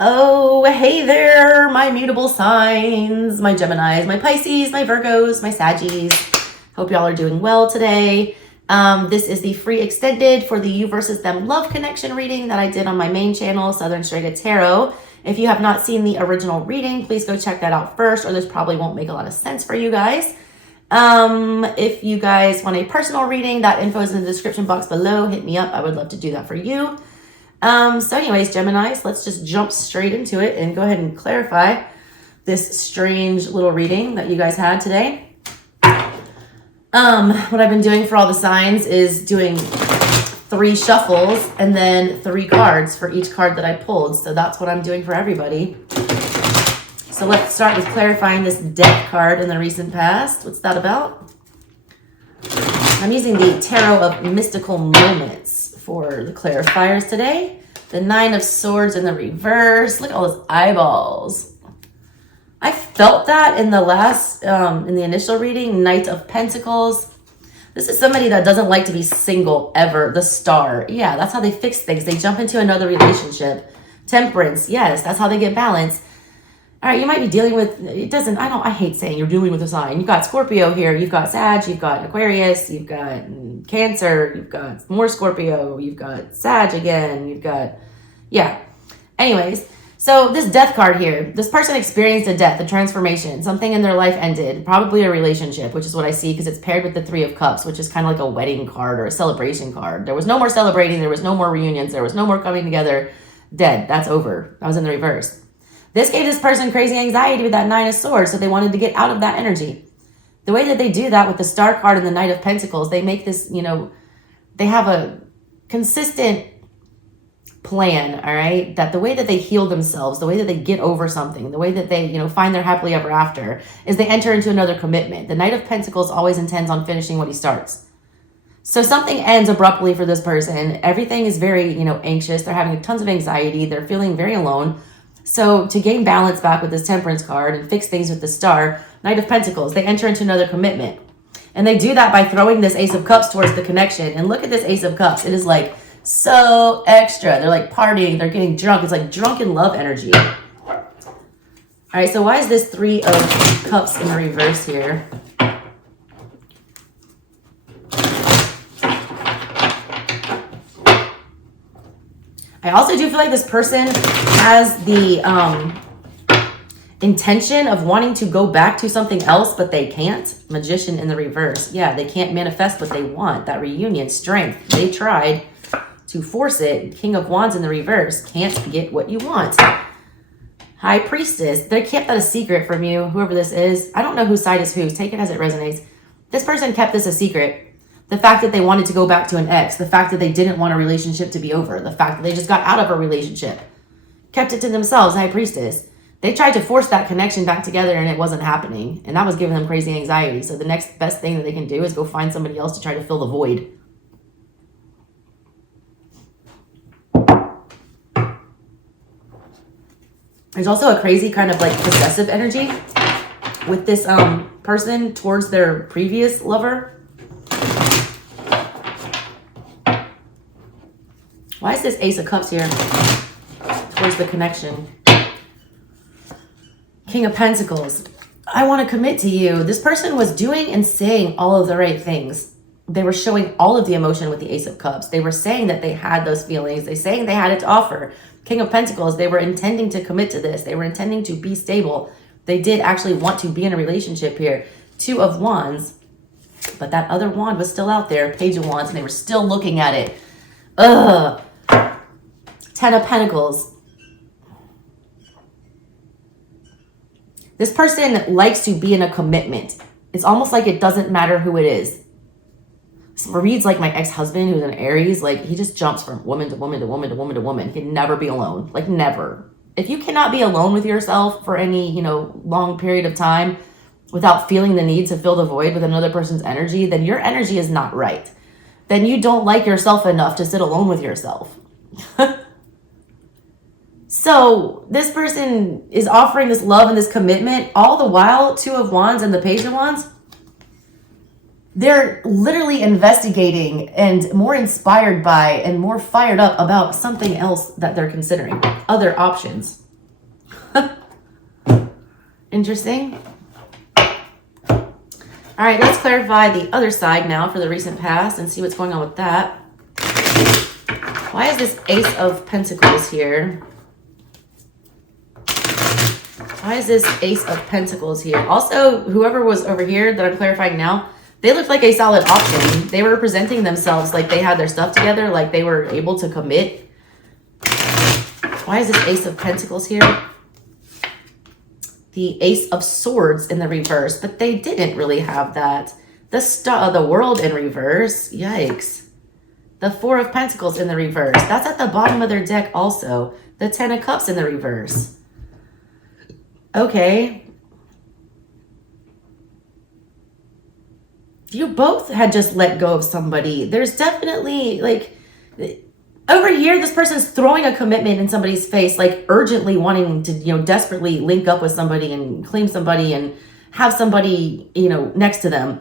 Oh, hey there, my mutable signs, my Geminis, my Pisces, my Virgos, my Saggies. Hope y'all are doing well today. This is the free extended for the you versus them love connection reading that I did on my main channel, SouthernStrega Tarot. If you have not seen the original reading, please go check that out first, or this probably won't make a lot of sense for you guys. If you guys want a personal reading, that info is in the description box below. Hit me up. I would love to do that for you. So anyways, Geminis, let's just jump straight into it and go ahead and clarify this strange little reading that you guys had today. What I've been doing for all the signs is doing 3 shuffles and then 3 cards for each card that I pulled. So that's what I'm doing for everybody. So let's start with clarifying this death card in the recent past. What's that about? I'm using the Tarot of Mystical Moments for the clarifiers today. The 9 of Swords in the reverse. Look at all those eyeballs. I felt that in the last, in the initial reading, Knight of Pentacles. This is somebody that doesn't like to be single ever. The Star. Yeah, that's how they fix things. They jump into another relationship. Temperance. Yes, that's how they get balance. All right, you might be dealing with, I hate saying you're dealing with a sign. You've got Scorpio here, you've got Sag, you've got Aquarius, you've got Cancer, you've got more Scorpio, you've got Sag again, you've got, yeah. Anyways, so this death card here, this person experienced a death, a transformation, something in their life ended, probably a relationship, which is what I see because it's paired with the 3 of Cups, which is kind of like a wedding card or a celebration card. There was no more celebrating, there was no more reunions, there was no more coming together. Dead, that's over. That was in the reverse. This gave this person crazy anxiety with that 9 of Swords, so they wanted to get out of that energy. The way that they do that with the Star card and the Knight of Pentacles, they make this, they have a consistent plan, all right? That the way that they heal themselves, the way that they get over something, the way that they, find their happily ever after, is they enter into another commitment. The Knight of Pentacles always intends on finishing what he starts. So something ends abruptly for this person. Everything is very, anxious. They're having tons of anxiety. They're feeling very alone. So to gain balance back with this Temperance card and fix things with the Star, Knight of Pentacles, they enter into another commitment. And they do that by throwing this Ace of Cups towards the connection. And look at this Ace of Cups. It is like so extra. They're like partying. They're getting drunk. It's like drunken love energy. All right, so why is this 3 of Cups in the reverse here? I also do feel like this person has the intention of wanting to go back to something else, but they can't. Magician in the reverse. Yeah, they can't manifest what they want. That reunion, strength. They tried to force it. King of Wands in the reverse. Can't get what you want. High Priestess. They kept that a secret from you, whoever this is. I don't know whose side is whose. Take it as it resonates. This person kept this a secret. The fact that they wanted to go back to an ex, the fact that they didn't want a relationship to be over, the fact that they just got out of a relationship, kept it to themselves, High Priestess. They tried to force that connection back together and it wasn't happening. And that was giving them crazy anxiety. So the next best thing that they can do is go find somebody else to try to fill the void. There's also a crazy kind of like possessive energy with this person towards their previous lover. Why is this Ace of Cups here towards the connection? King of Pentacles. I want to commit to you. This person was doing and saying all of the right things. They were showing all of the emotion with the Ace of Cups. They were saying that they had those feelings. They saying they had it to offer. King of Pentacles, they were intending to commit to this. They were intending to be stable. They did actually want to be in a relationship here. 2 of Wands. But that other wand was still out there. Page of Wands. And they were still looking at it. Ugh. 10 of Pentacles. This person likes to be in a commitment. It's almost like it doesn't matter who it is. Reads like my ex-husband who's an Aries. Like he just jumps from woman to woman to woman to woman to woman. He can never be alone. Like never. If you cannot be alone with yourself for any, long period of time without feeling the need to fill the void with another person's energy, then your energy is not right. Then you don't like yourself enough to sit alone with yourself. So this person is offering this love and this commitment all the while. 2 of Wands and the Page of Wands. They're literally investigating and more inspired by and more fired up about something else that they're considering. Other options. Interesting. All right, let's clarify the other side now for the recent past and see what's going on with that. Why is this Ace of Pentacles here? Why is this Ace of Pentacles here? Also, whoever was over here that I'm clarifying now, they looked like a solid option. They were presenting themselves like they had their stuff together, like they were able to commit. Why is this Ace of Pentacles here? The Ace of Swords in the reverse, but they didn't really have that. The Star of the World in reverse. Yikes. The Four of Pentacles in the reverse. That's at the bottom of their deck also. The Ten of Cups in the reverse. Okay. You both had just let go of somebody. There's definitely, like, over here, this person's throwing a commitment in somebody's face, like urgently wanting to, you know, desperately link up with somebody and claim somebody and have somebody, you know, next to them.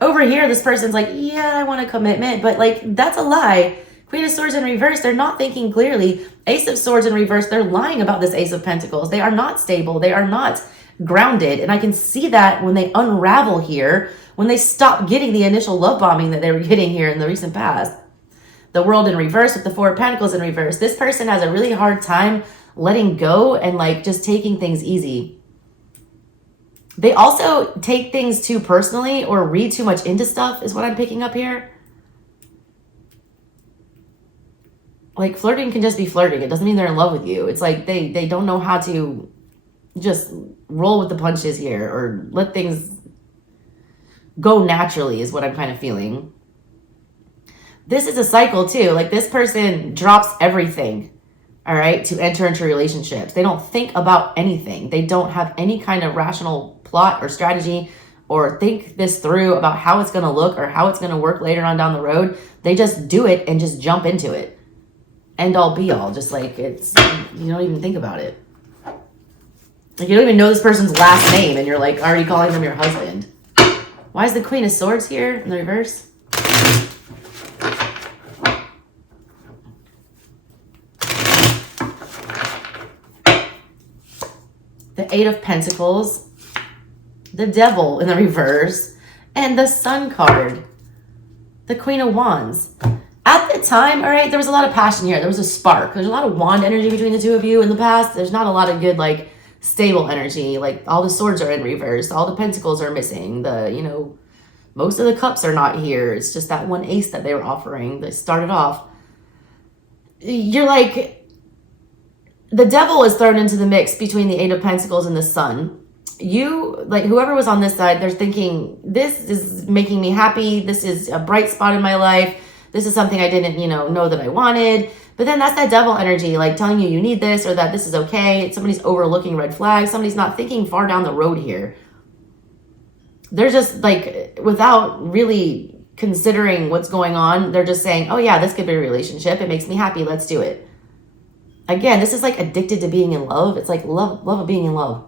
Over here, this person's like, yeah, I want a commitment, but like, that's a lie. Queen of Swords in reverse, they're not thinking clearly. Ace of Swords in reverse, they're lying about this Ace of Pentacles. They are not stable. They are not grounded. And I can see that when they unravel here, when they stop getting the initial love bombing that they were getting here in the recent past. The World in reverse with the Four of Pentacles in reverse. This person has a really hard time letting go and like just taking things easy. They also take things too personally or read too much into stuff is what I'm picking up here. Like flirting can just be flirting. It doesn't mean they're in love with you. It's like they don't know how to just roll with the punches here or let things go naturally is what I'm kind of feeling. This is a cycle too. Like this person drops everything, all right, to enter into relationships. They don't think about anything. They don't have any kind of rational plot or strategy or think this through about how it's going to look or how it's going to work later on down the road. They just do it and just jump into it. End all be all. Just like it's, you don't even think about it. Like you don't even know this person's last name and you're like already calling them your husband. Why is the Queen of Swords here in the reverse? The Eight of Pentacles, the Devil in the reverse, and the Sun card, the Queen of Wands. At the time, all right, there was a lot of passion here. There was a spark. There's a lot of wand energy between the two of you in the past. There's not a lot of good, like, stable energy. Like, all the swords are in reverse. All the pentacles are missing. The, you know, most of the cups are not here. It's just that one ace that they were offering. They started off. You're like, the Devil is thrown into the mix between the Eight of Pentacles and the Sun. You, like, whoever was on this side, they're thinking, this is making me happy. This is a bright spot in my life. This is something I didn't, you know that I wanted. But then that's that devil energy, like telling you need this or that this is okay. Somebody's overlooking red flags. Somebody's not thinking far down the road here. They're just like, without really considering what's going on, they're just saying, oh yeah, this could be a relationship. It makes me happy. Let's do it. Again, this is like addicted to being in love. It's like love of being in love.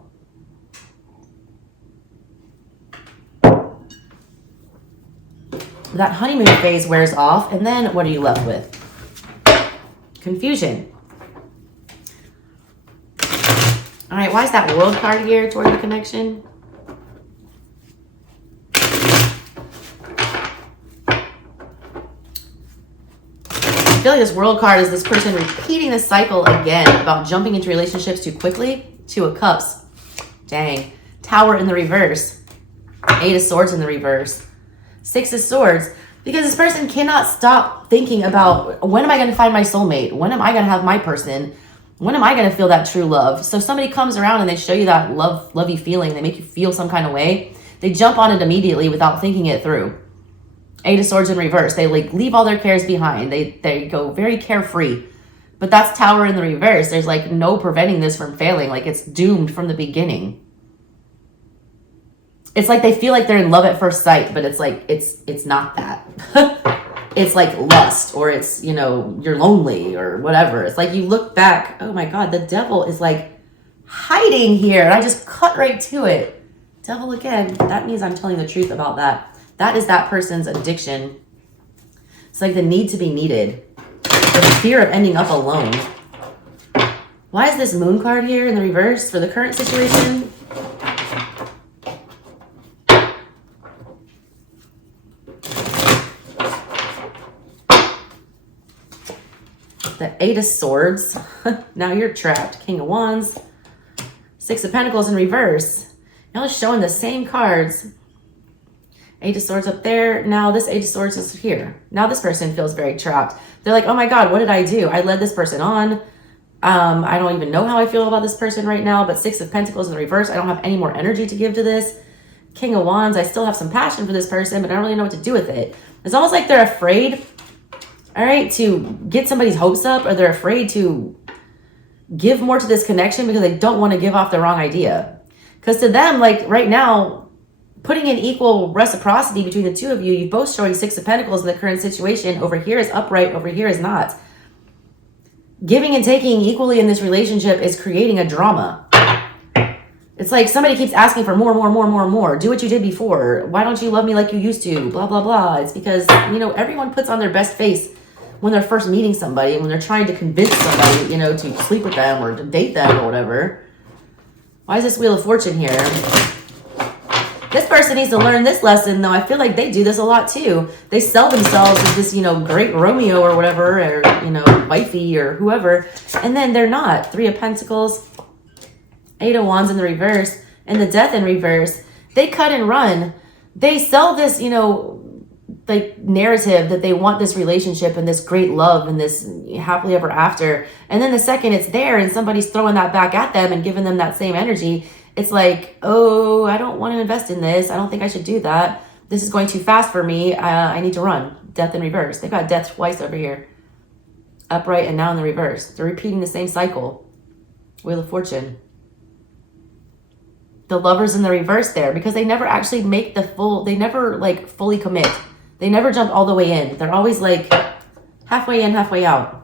That honeymoon phase wears off, and then what are you left with? Confusion. All right, why is that World card here toward the connection? I feel like this World card is this person repeating the cycle again about jumping into relationships too quickly. Two of Cups. Dang. Tower in the reverse. Eight of Swords in the reverse. Six of Swords, because this person cannot stop thinking about, when am I going to find my soulmate? When am I going to have my person? When am I going to feel that true love? So if somebody comes around and they show you that lovey feeling, they make you feel some kind of way, they jump on it immediately without thinking it through. Eight of Swords in reverse. They like leave all their cares behind. They go very carefree. But that's Tower in the reverse. There's like no preventing this from failing. Like it's doomed from the beginning. It's like they feel like they're in love at first sight, but it's like, it's not that. It's like lust, or it's, you know, you're lonely or whatever. It's like you look back, oh my God, the Devil is like hiding here. And I just cut right to it. Devil again, that means I'm telling the truth about that. That is that person's addiction. It's like the need to be needed. The fear of ending up alone. Why is this moon card here in the reverse for the current situation? The 8 of Swords. Now you're trapped. King of Wands. 6 of Pentacles in reverse. Y'all are showing the same cards. 8 of Swords up there. Now this 8 of Swords is here. Now this person feels very trapped. They're like, oh my God, what did I do? I led this person on. I don't even know how I feel about this person right now, but 6 of Pentacles in the reverse. I don't have any more energy to give to this. King of Wands. I still have some passion for this person, but I don't really know what to do with it. It's almost like they're afraid, all right, to get somebody's hopes up, or they're afraid to give more to this connection because they don't want to give off the wrong idea. Because to them, like right now, putting in equal reciprocity between the two of you, you're both showing 6 of Pentacles in the current situation. Over here is upright, over here is not. Giving and taking equally in this relationship is creating a drama. It's like somebody keeps asking for more. Do what you did before. Why don't you love me like you used to? Blah, blah, blah. It's because, you know, everyone puts on their best face when they're first meeting somebody, when they're trying to convince somebody, you know, to sleep with them or to date them or whatever. Why is this Wheel of Fortune here? This person needs to learn this lesson, though. I feel like they do this a lot, too. They sell themselves as this, you know, great Romeo or whatever, or, you know, wifey or whoever, and then they're not. 3 of Pentacles, 8 of Wands in the reverse, and the Death in reverse. They cut and run. They sell this, you know, like narrative that they want this relationship and this great love and this happily ever after. And then the second it's there and somebody's throwing that back at them and giving them that same energy, it's like, oh, I don't want to invest in this. I don't think I should do that. This is going too fast for me. I need to run. Death in reverse. They've got Death twice over here. Upright and now in the reverse. They're repeating the same cycle. Wheel of Fortune. The Lovers in the reverse there, because they never actually make the full, they never like fully commit. They never jump all the way in. They're always like halfway in, halfway out.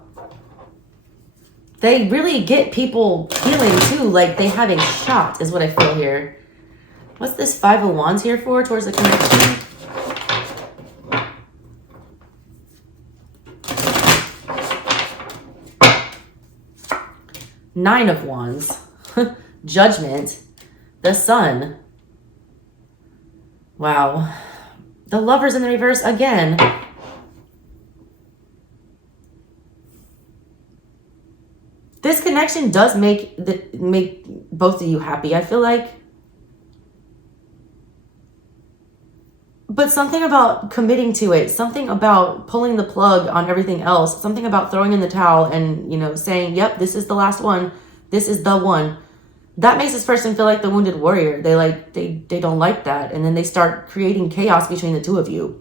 They really get people feeling too like they have a shot is what I feel here. What's this 5 of Wands here for towards the connection? Nine of Wands. Judgment. The Sun. Wow. The Lovers in the reverse again. This connection does make both of you happy, I feel like. But something about committing to it, something about pulling the plug on everything else, something about throwing in the towel and, you know, saying, yep, this is the last one. This is the one. That makes this person feel like the wounded warrior. They don't like that. And then they start creating chaos between the two of you.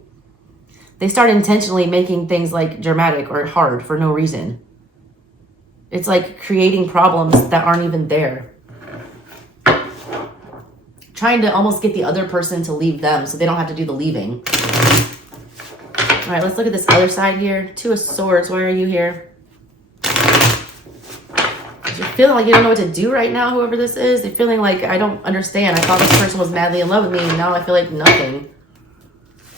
They start intentionally making things like dramatic or hard for no reason. It's like creating problems that aren't even there. Trying to almost get the other person to leave them so they don't have to do the leaving. All right, let's look at this other side here. 2 of Swords, why are you here? You're feeling like you don't know what to do right now, whoever this is. You're feeling like, I don't understand. I thought this person was madly in love with me, and now I feel like nothing.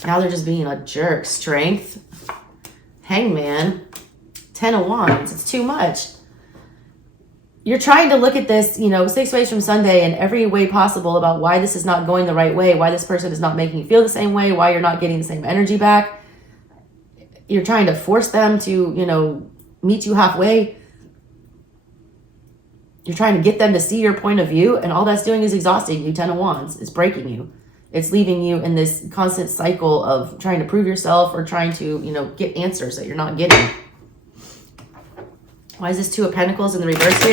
Now they're just being a jerk. Strength. Hangman. 10 of Wands. It's too much. You're trying to look at this, you know, 6 ways from Sunday in every way possible about why this is not going the right way, why this person is not making you feel the same way, why you're not getting the same energy back. You're trying to force them to, you know, meet you halfway. You're trying to get them to see your point of view, and all that's doing is exhausting you. 10 of Wands. It's breaking you. It's leaving you in this constant cycle of trying to prove yourself or trying to, you know, get answers that you're not getting. Why is this 2 of Pentacles in the reverse here?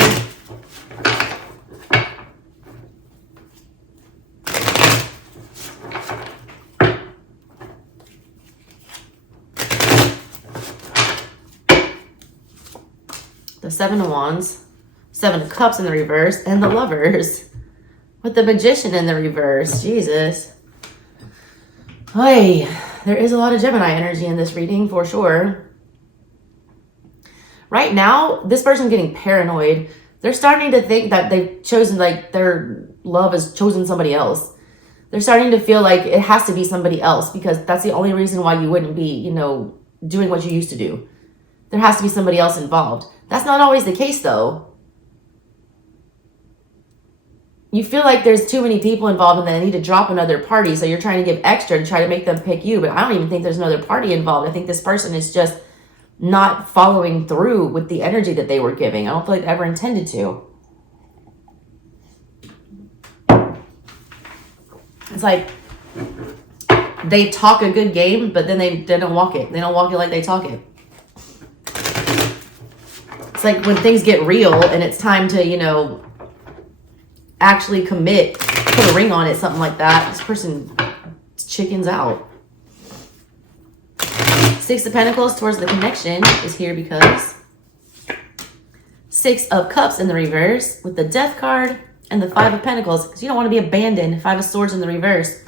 The 7 of Wands. 7 of Cups in the reverse, and the Lovers with the Magician in the reverse. Jesus. Hey, there is a lot of Gemini energy in this reading for sure. Right now, this person's getting paranoid. They're starting to think that they've chosen, like, their love has chosen somebody else. They're starting to feel like it has to be somebody else because that's the only reason why you wouldn't be, you know, doing what you used to do. There has to be somebody else involved. That's not always the case, though. you feel like there's too many people involved and they need to drop another party. So you're trying to give extra to try to make them pick you. But I don't even think there's another party involved. I think this person is just not following through with the energy that they were giving. I don't feel like they ever intended to. It's like they talk a good game, but then they don't walk it. They don't walk it like they talk it. It's like when things get real and it's time to, you know, actually commit, put a ring on it, something like that. This person chickens out. Six of Pentacles towards the connection is here because Six of Cups in the reverse with the Death card and the Five of Pentacles, because you don't want to be abandoned. Five of Swords in the reverse.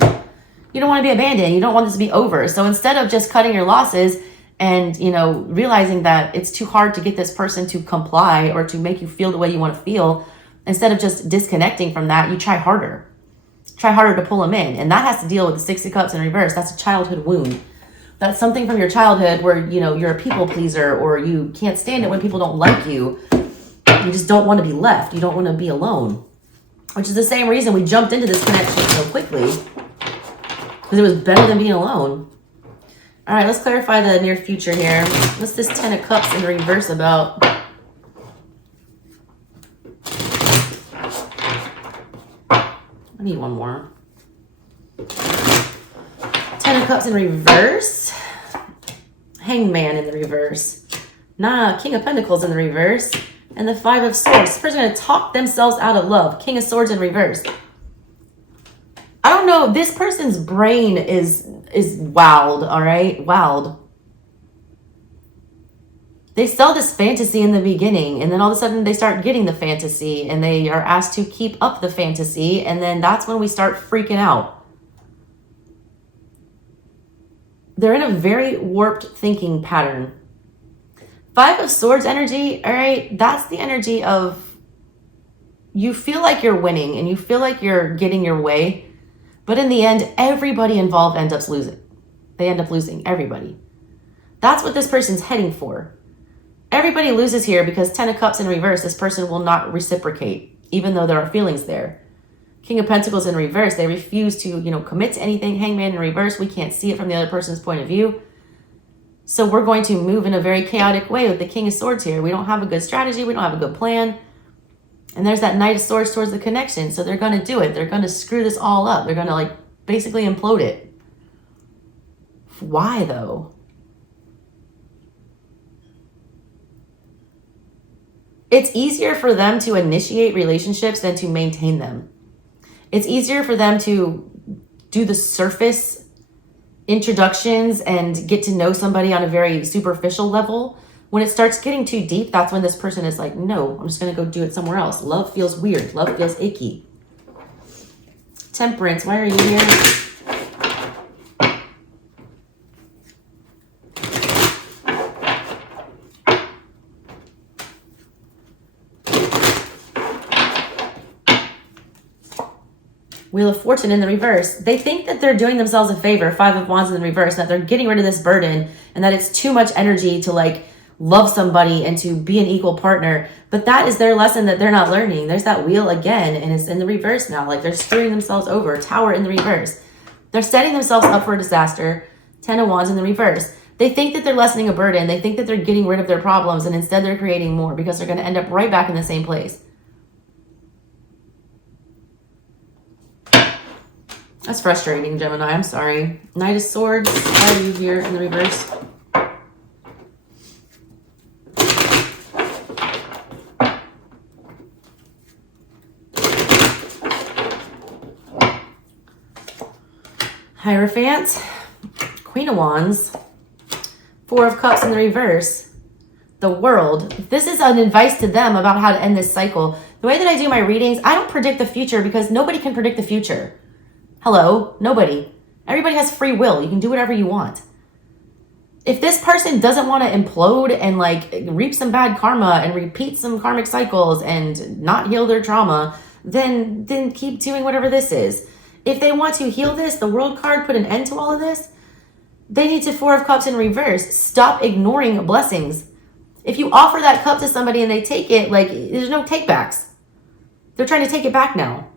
You don't want to be abandoned. You don't want this to be over. So instead of just cutting your losses and, you know, realizing that it's too hard to get this person to comply or to make you feel the way you want to feel, instead of just disconnecting from that, you try harder. Try harder to pull them in. And that has to deal with the Six of Cups in reverse. That's a childhood wound. That's something from your childhood where, you know, you're a people pleaser or you can't stand it when people don't like you. You just don't want to be left. You don't want to be alone. Which is the same reason we jumped into this connection so quickly. Because it was better than being alone. All right, let's clarify the near future here. What's this Ten of Cups in reverse about? I need one more. Ten of Cups in reverse. Hangman in the reverse. King of Pentacles in the reverse. And the Five of Swords. This person's going to talk themselves out of love. King of Swords in reverse. I don't know. This person's brain is wild, all right? Wild. They sell this fantasy in the beginning, and then all of a sudden they start getting the fantasy, and they are asked to keep up the fantasy, and then that's when we start freaking out. They're in a very warped thinking pattern. Five of Swords energy, all right, that's the energy of you feel like you're winning and you feel like you're getting your way, but in the end, everybody involved ends up losing. They end up losing, everybody. That's what this person's heading for. Everybody loses here because Ten of Cups in reverse, this person will not reciprocate, even though there are feelings there. King of Pentacles in reverse, they refuse to, you know, commit to anything. Hangman in reverse, we can't see it from the other person's point of view. So we're going to move in a very chaotic way with the King of Swords here. We don't have a good strategy. We don't have a good plan. And there's that Knight of Swords towards the connection. So they're going to do it. They're going to screw this all up. They're going to like basically implode it. Why though? It's easier for them to initiate relationships than to maintain them. It's easier for them to do the surface introductions and get to know somebody on a very superficial level. When it starts getting too deep, that's when this person is like, no, I'm just going to go do it somewhere else. Love feels weird. Love feels icky. Temperance, why are you here? Wheel of Fortune in the reverse. They think that they're doing themselves a favor, Five of Wands in the reverse, that they're getting rid of this burden and that it's too much energy to like love somebody and to be an equal partner. But that is their lesson that they're not learning. There's that wheel again, and it's in the reverse now. Like they're screwing themselves over. Tower in the reverse. They're setting themselves up for a disaster. Ten of Wands in the reverse. They think that they're lessening a burden. They think that they're getting rid of their problems, and instead they're creating more because they're going to end up right back in the same place. That's frustrating, Gemini. I'm sorry. Knight of Swords. Why are you here in the reverse? Hierophant. Queen of Wands. Four of Cups in the reverse. The World. This is an advice to them about how to end this cycle. The way that I do my readings, I don't predict the future because nobody can predict the future. Hello? Nobody. Everybody has free will. You can do whatever you want. If this person doesn't want to implode and like reap some bad karma and repeat some karmic cycles and not heal their trauma, then keep doing whatever this is. If they want to heal this, the World card put an end to all of this, they need to Four of Cups in reverse. Stop ignoring blessings. If you offer that cup to somebody and they take it, like there's no takebacks. They're trying to take it back now.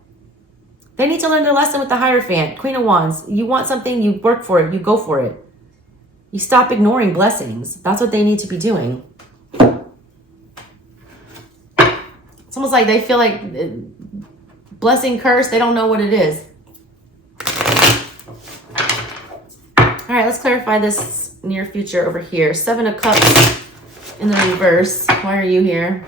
They need to learn their lesson with the Hierophant. Queen of Wands. You want something, you work for it. You go for it. You stop ignoring blessings. That's what they need to be doing. It's almost like they feel like blessing, curse. They don't know what it is. All right, let's clarify this near future over here. 7 of Cups in the reverse. Why are you here?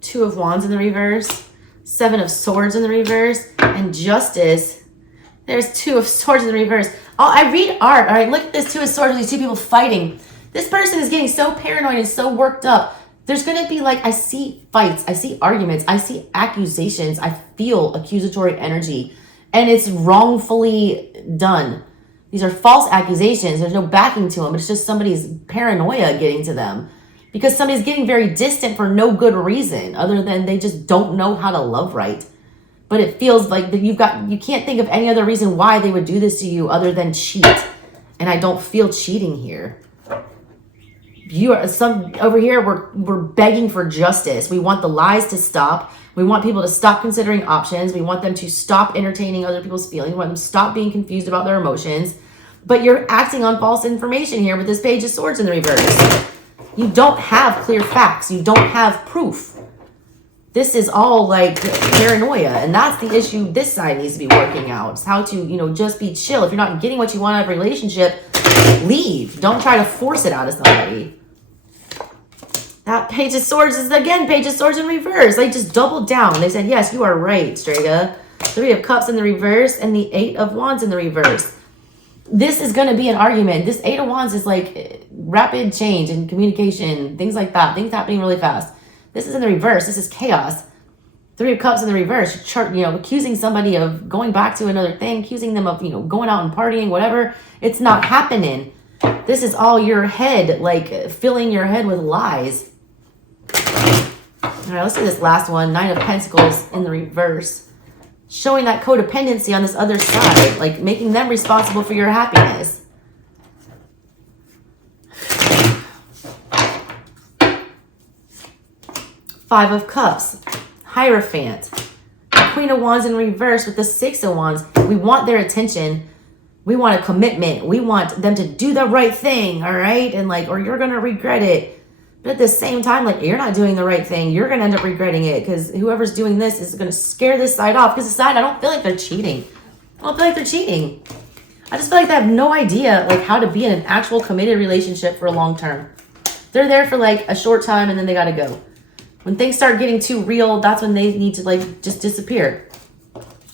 Two of Wands in the reverse. 7 of Swords in the reverse. And Justice. There's 2 of Swords in the reverse. Oh, I read art. All right, look at this 2 of Swords with these 2 people fighting. This person is getting so paranoid and so worked up. There's going to be like, I see fights. I see arguments. I see accusations. I feel accusatory energy. And it's wrongfully done. These are false accusations. There's no backing to them. It's just somebody's paranoia getting to them. Because somebody's getting very distant for no good reason other than they just don't know how to love right. But it feels like that you can't think of any other reason why they would do this to you other than cheat. And I don't feel cheating here. You are over here, we're begging for justice. We want the lies to stop. We want people to stop considering options. We want them to stop entertaining other people's feelings. We want them to stop being confused about their emotions. But you're acting on false information here with this Page of Swords in the reverse. You don't have clear facts. You don't have proof. This is all like paranoia. And that's the issue this side needs to be working out. It's how to, just be chill. If you're not getting what you want out of a relationship, leave. Don't try to force it out of somebody. That Page of Swords is, again, Page of Swords in reverse. They just doubled down. They said, yes, you are right, Strega. 3 of Cups in the reverse and the 8 of Wands in the reverse. This is going to be an argument. This 8 of Wands is like rapid change and communication, things like that. Things happening really fast. This is in the reverse. This is chaos. 3 of Cups in the reverse. Accusing somebody of going back to another thing, accusing them of, going out and partying, whatever. It's not happening. This is all your head, like filling your head with lies. All right, let's do this last one. 9 of Pentacles in the reverse. Showing that codependency on this other side, like making them responsible for your happiness. Five of Cups, Hierophant, Queen of Wands in reverse with the 6 of Wands. We want their attention. We want a commitment. We want them to do the right thing, all right? And or you're going to regret it. But at the same time, you're not doing the right thing. You're going to end up regretting it because whoever's doing this is going to scare this side off. Because the side, I don't feel like they're cheating. I don't feel like they're cheating. I just feel like they have no idea how to be in an actual committed relationship for a long term. They're there for a short time and then they got to go. When things start getting too real, that's when they need to just disappear.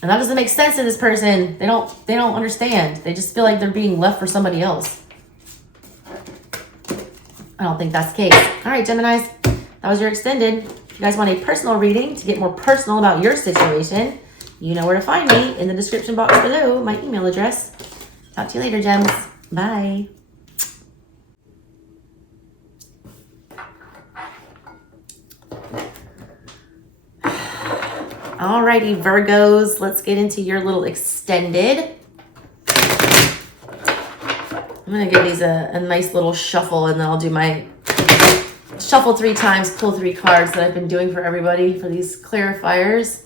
And that doesn't make sense to this person. They don't understand. They just feel like they're being left for somebody else. I don't think that's the case. All right, Geminis, that was your extended. If you guys want a personal reading to get more personal about your situation, you know where to find me in the description box below, my email address. Talk to you later, Gems. Bye. Alrighty, Virgos, let's get into your little extended. I'm going to give these a nice little shuffle, and then I'll do my shuffle 3 times, pull 3 cards that I've been doing for everybody for these clarifiers.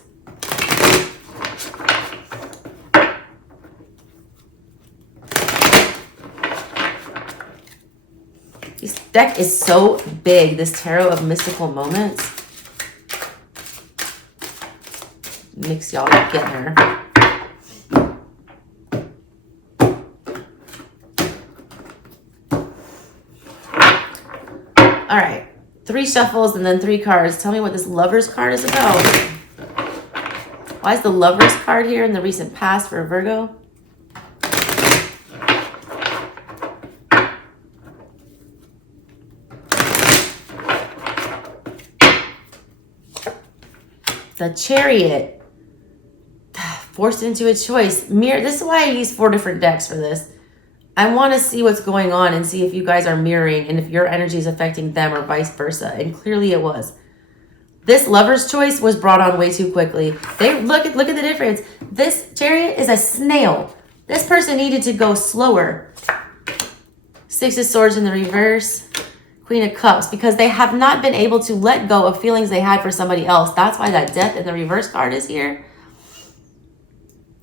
This deck is so big, this Tarot of Mystical Moments. Mix y'all together. All right, 3 shuffles and then 3 cards. Tell me what this Lover's card is about. Why is the Lover's card here in the recent past for Virgo? The Chariot. Forced into a choice. Mirror. This is why I use 4 different decks for this. I want to see what's going on and see if you guys are mirroring and if your energy is affecting them or vice versa. And clearly it was. This Lover's choice was brought on way too quickly. Look at the difference. This Chariot is a snail. This person needed to go slower. 6 of Swords in the reverse. Queen of Cups, because they have not been able to let go of feelings they had for somebody else. That's why that Death in the reverse card is here.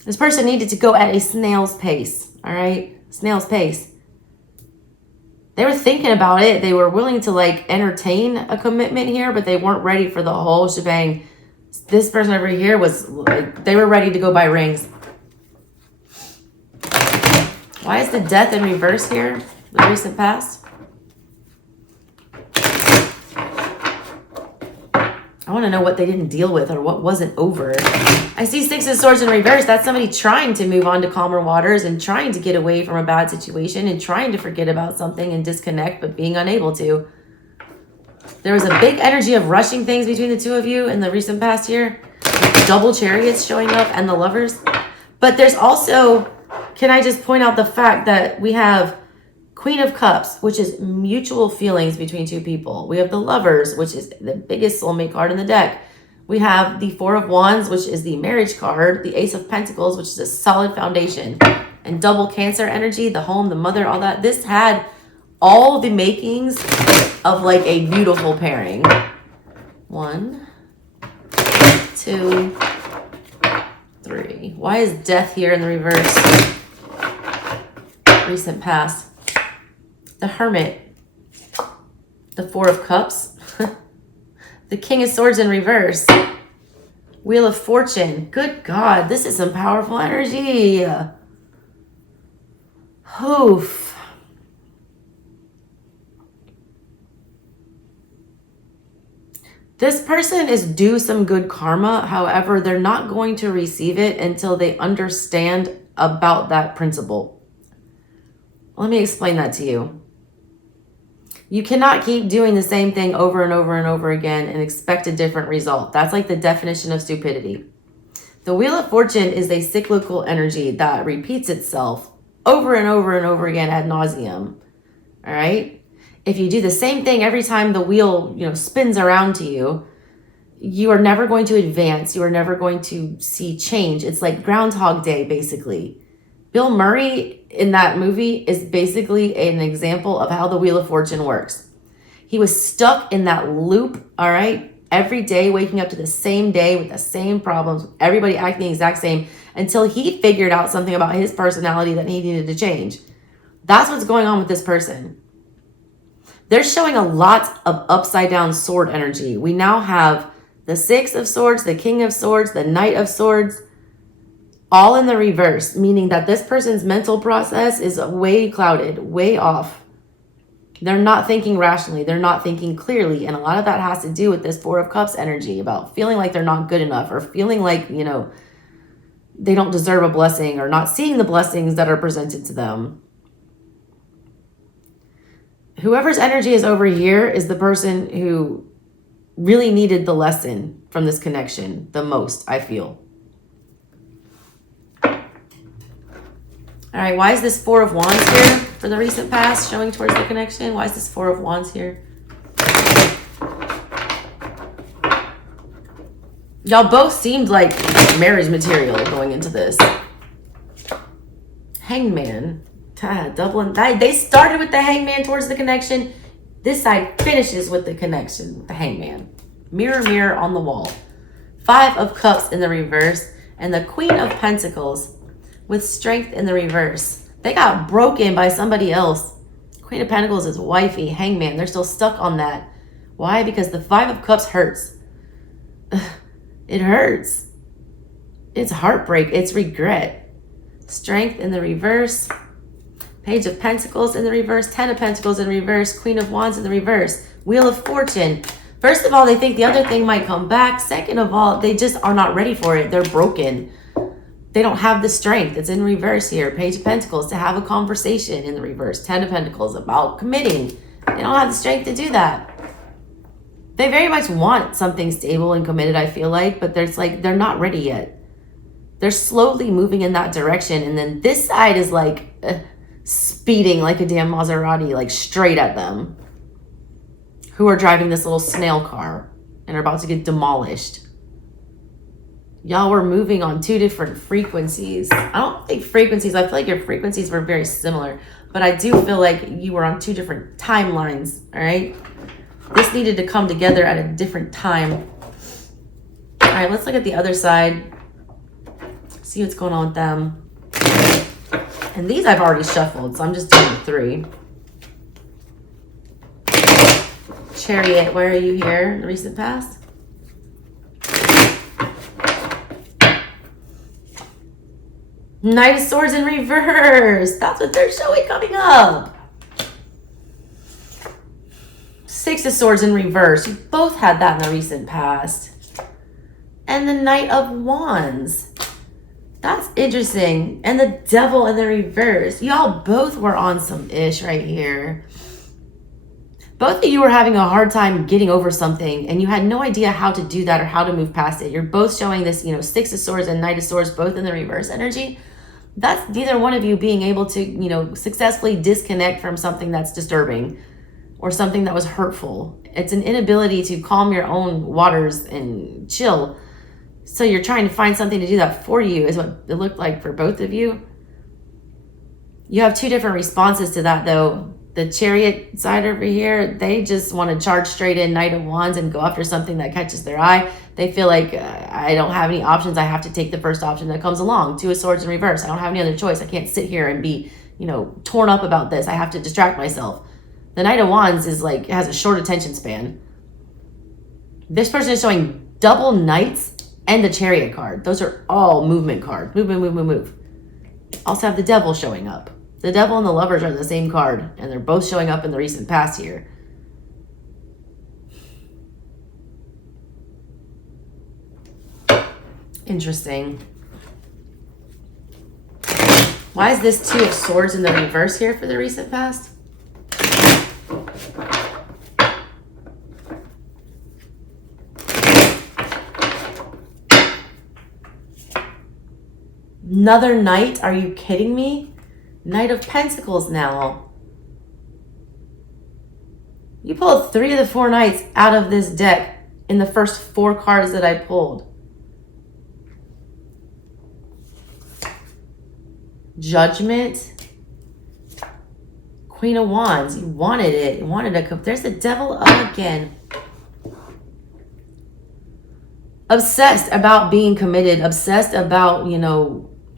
This person needed to go at a snail's pace, all right? Snail's pace. They were thinking about it. They were willing to like entertain a commitment here, but they weren't ready for the whole shebang. This person over here was like, they were ready to go buy rings. Why is the Death in reverse here? The recent past. I want to know what they didn't deal with or what wasn't over. I see Six of Swords in reverse. That's somebody trying to move on to calmer waters and trying to get away from a bad situation and trying to forget about something and disconnect, but being unable to. There was a big energy of rushing things between the two of you in the recent past year. Double Chariots showing up and the Lovers. But there's also, can I just point out the fact that we have Queen of Cups, which is mutual feelings between two people. We have the Lovers, which is the biggest soulmate card in the deck. We have the Four of Wands, which is the marriage card. The Ace of Pentacles, which is a solid foundation. And double Cancer energy, the home, the mother, all that. This had all the makings of like a beautiful pairing. 1, 2, 3. Why is Death here in the reverse? Recent past. The Hermit, the Four of Cups, the King of Swords in reverse, Wheel of Fortune. Good God, this is some powerful energy. Oof. This person is due some good karma. However, they're not going to receive it until they understand about that principle. Let me explain that to you. You cannot keep doing the same thing over and over and over again and expect a different result. That's like the definition of stupidity. The Wheel of Fortune is a cyclical energy that repeats itself over and over and over again ad nauseum. All right? If you do the same thing every time the wheel, spins around to you, you are never going to advance. You are never going to see change. It's like Groundhog Day, basically. Bill Murray in that movie is basically an example of how the Wheel of Fortune works. He was stuck in that loop, all right? Every day, waking up to the same day with the same problems, everybody acting the exact same, until he figured out something about his personality that he needed to change. That's what's going on with this person. They're showing a lot of upside down sword energy. We now have the Six of Swords, the King of Swords, the Knight of Swords, all in the reverse, meaning that this person's mental process is way clouded, way off. They're not thinking rationally. They're not thinking clearly. And a lot of that has to do with this Four of Cups energy about feeling like they're not good enough or feeling like, they don't deserve a blessing or not seeing the blessings that are presented to them. Whoever's energy is over here is the person who really needed the lesson from this connection the most, I feel. All right, why is this Four of Wands here for the recent past showing towards the connection? Why is this Four of Wands here? Y'all both seemed like marriage material going into this. Hangman. Doubling. They started with the Hangman towards the connection. This side finishes with the connection, the Hangman. Mirror, mirror on the wall. Five of Cups in the reverse. And the Queen of Pentacles with Strength in the reverse. They got broken by somebody else. Queen of Pentacles is wifey, Hangman. They're still stuck on that. Why? Because the Five of Cups hurts. It hurts. It's heartbreak. It's regret. Strength in the reverse. Page of Pentacles in the reverse. 10 of Pentacles in reverse. Queen of Wands in the reverse. Wheel of Fortune. First of all, they think the other thing might come back. Second of all, they just are not ready for it. They're broken. They don't have the strength. It's in reverse here. Page of Pentacles to have a conversation in the reverse. 10 of Pentacles about committing. They don't have the strength to do that. They very much want something stable and committed, I feel like, but they're not ready yet. They're slowly moving in that direction. And then this side is like speeding like a damn Maserati, like straight at them. Who are driving this little snail car and are about to get demolished. Y'all were moving on two different frequencies. I don't think frequencies, I feel like your frequencies were very similar. but I do feel like you were on two different timelines, all right? This needed to come together at a different time. All right, let's look at the other side. See what's going on with them. And these I've already shuffled, so I'm just doing the 3. Chariot, where are you here in the recent past? Knight of Swords in reverse. That's what they're showing coming up. 6 of Swords in reverse. You both had that in the recent past. And the Knight of Wands. That's interesting. And the Devil in the reverse. Y'all both were on some ish right here. Both of you were having a hard time getting over something, and you had no idea how to do that or how to move past it. You're both showing this, 6 of Swords and Knight of Swords, both in the reverse energy. That's neither one of you being able to, successfully disconnect from something that's disturbing or something that was hurtful. It's an inability to calm your own waters and chill. So you're trying to find something to do that for you is what it looked like for both of you. You have 2 different responses to that, though. The Chariot side over here, they just want to charge straight in Knight of Wands and go after something that catches their eye. They feel like, I don't have any options. I have to take the first option that comes along. 2 of Swords in reverse. I don't have any other choice. I can't sit here and be, torn up about this. I have to distract myself. The Knight of Wands is has a short attention span. This person is showing double Knights and the Chariot card. Those are all movement cards. Move, move, move, move, move. Also have the Devil showing up. The Devil and the Lovers are the same card, and they're both showing up in the recent past here. Interesting. Why is this 2 of Swords in the reverse here for the recent past? Another Knight? Are you kidding me? Knight of Pentacles now. You pulled 3 of the 4 Knights out of this deck in the first 4 cards that I pulled. Judgment. Queen of Wands. You wanted it. You wanted to come. There's the Devil again. Obsessed about being committed. Obsessed about,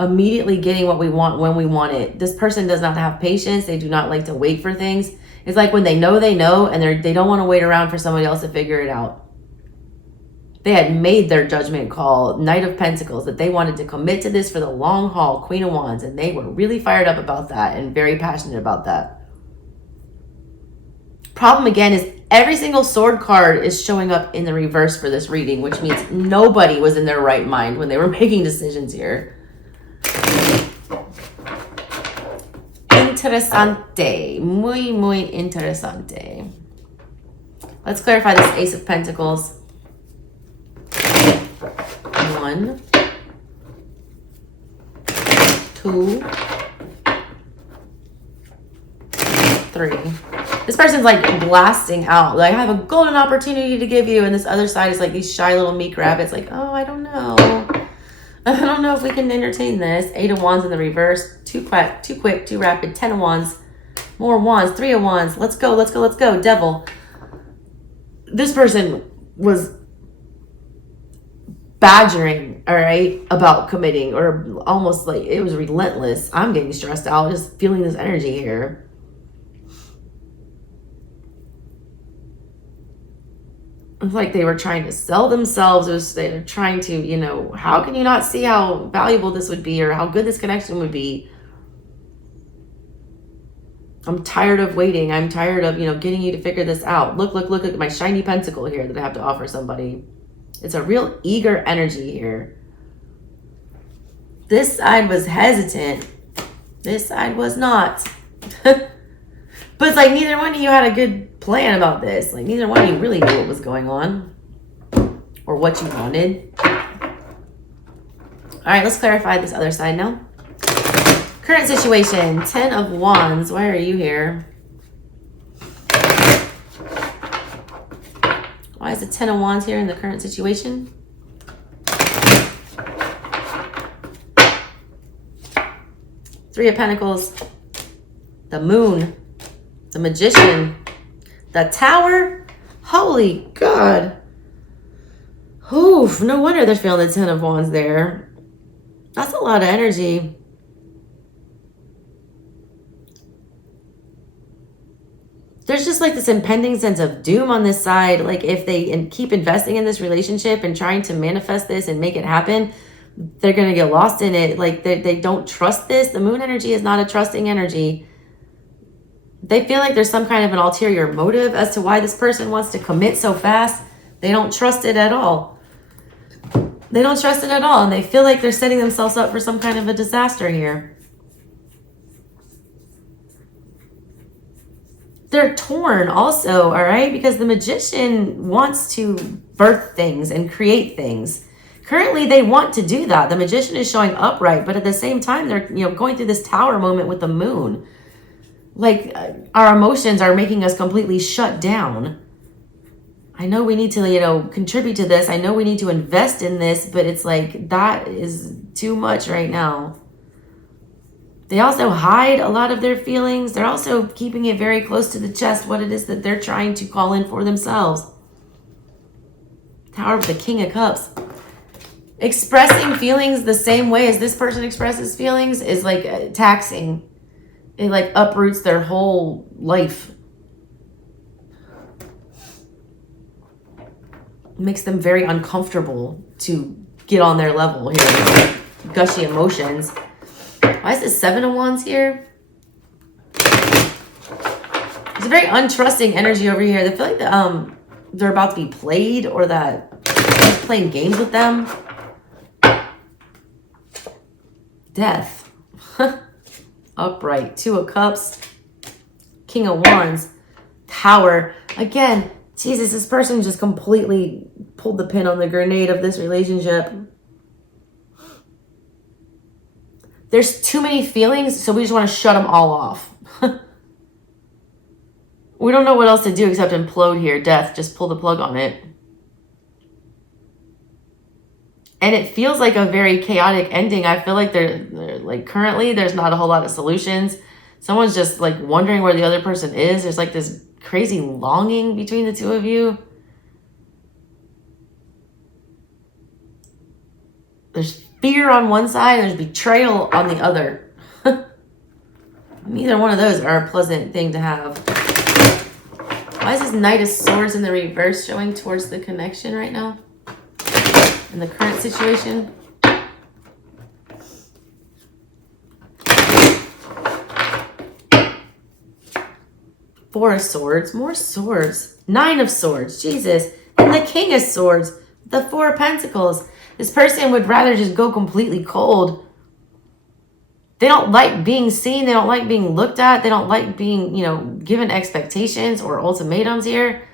immediately getting what we want when we want it. This person does not have patience. They do not like to wait for things. It's like when they know, and they don't want to wait around for somebody else to figure it out. They had made their judgment call, Knight of Pentacles, that they wanted to commit to this for the long haul, Queen of Wands, and they were really fired up about that and very passionate about that. Problem again is every single sword card is showing up in the reverse for this reading, which means nobody was in their right mind when they were making decisions here. Interesante. Muy, muy interesante. Let's clarify this Ace of Pentacles. 1, 2, 3. This person's blasting out. I have a golden opportunity to give you. And this other side is these shy little meek rabbits. Oh, I don't know. I don't know if we can entertain this. 8 of Wands in the reverse. Too quick, too rapid. 10 of Wands. More Wands. 3 of Wands. Let's go, let's go, let's go. Devil. This person was badgering, all right, about committing, or almost it was relentless. I'm getting stressed out just feeling this energy here. It's like they were trying to sell themselves. They were trying to, how can you not see how valuable this would be or how good this connection would be? I'm tired of waiting. I'm tired of, getting you to figure this out. Look at my shiny pentacle here that I have to offer somebody. It's a real eager energy here. This side was hesitant. This side was not. But it's neither one of you had a good plan about this. Neither one of you really knew what was going on or what you wanted. All right, let's clarify this other side now. Current situation, 10 of Wands. Why are you here? Why is the 10 of Wands here in the current situation? Three of Pentacles. the Moon, the Magician, the Tower. Holy God. Oof, no wonder they're feeling the 10 of Wands there. That's a lot of energy. There's just like this impending sense of doom on this side. Like if they keep investing in this relationship and trying to manifest this and make it happen, they're going to get lost in it. Like they don't trust this. The Moon energy is not a trusting energy. They feel like there's some kind of an ulterior motive as to why this person wants to commit so fast. They don't trust it at all. They don't trust it at all. And they feel like they're setting themselves up for some kind of a disaster here. They're torn also, all right? Because the Magician wants to birth things and create things. Currently, they want to do that. The Magician is showing upright, but at the same time, they're going through this Tower moment with the Moon. Like, our emotions are making us completely shut down. I know we need to, contribute to this. I know we need to invest in this, but it's like, that is too much right now. They also hide a lot of their feelings. They're also keeping it very close to the chest, what it is that they're trying to call in for themselves. Tower of the King of Cups. Expressing feelings the same way as this person expresses feelings is like taxing. It like uproots their whole life. Makes them very uncomfortable to get on their level here. Gushy emotions. Why is this 7 of Wands here? It's a very untrusting energy over here. They feel like they're about to be played, or that someone's playing games with them. Death. Upright. 2 of Cups. King of Wands. Tower. Again, Jesus, this person just completely pulled the pin on the grenade of this relationship. There's too many feelings, so we just want to shut them all off. We don't know what else to do except implode here. Death, just pull the plug on it. And it feels like a very chaotic ending. I feel like they're like currently there's not a whole lot of solutions. Someone's just like wondering where the other person is. There's like this crazy longing between the two of you. There's fear on one side, there's betrayal on the other. Neither one of those are a pleasant thing to have. Why is this Knight of Swords in the reverse showing towards the connection right now? In the current situation? Four of Swords, more swords. 9 of Swords, Jesus. And the King of Swords, the 4 of Pentacles. This person would rather just go completely cold. They don't like being seen. They don't like being looked at. They don't like being, given expectations or ultimatums here.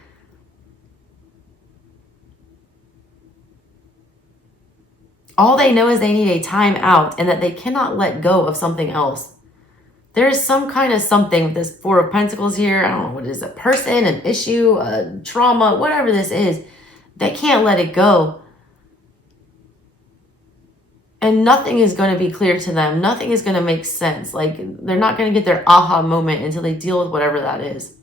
All they know is they need a time out and that they cannot let go of something else. There is some kind of something with this 4 of Pentacles here. I don't know what it is, a person, an issue, a trauma, whatever this is. They can't let it go. And nothing is going to be clear to them. Nothing is going to make sense. Like, they're not going to get their aha moment until they deal with whatever that is.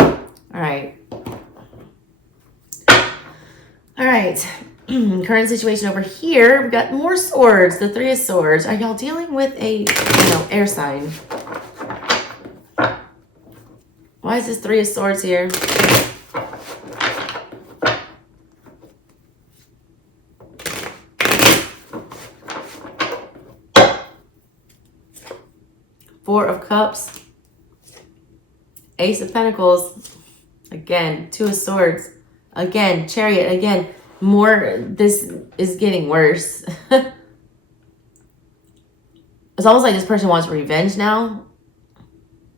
All right. All right. Current situation over here. We've got more swords. The 3 of Swords. Are y'all dealing with a, air sign? Why is this 3 of Swords here? Four of Cups, Ace of Pentacles, again, 2 of Swords, again, Chariot, again, more, this is getting worse. It's almost like this person wants revenge now.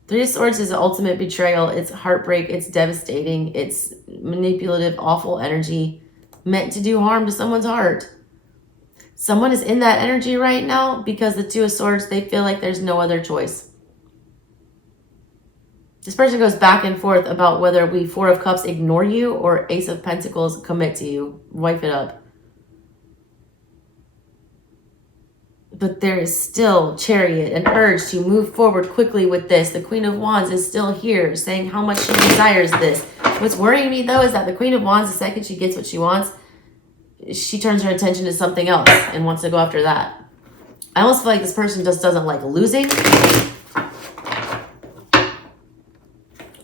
3 of Swords is the ultimate betrayal. It's heartbreak, it's devastating, it's manipulative, awful energy meant to do harm to someone's heart. Someone is in that energy right now because the 2 of Swords, they feel like there's no other choice. This person goes back and forth about whether we 4 of Cups ignore you or Ace of Pentacles commit to you. Wipe it up. But there is still Chariot, an urge to move forward quickly with this. The Queen of Wands is still here saying how much she desires this. What's worrying me though is that the Queen of Wands, the second she gets what she wants, she turns her attention to something else and wants to go after that. I almost feel like this person just doesn't like losing.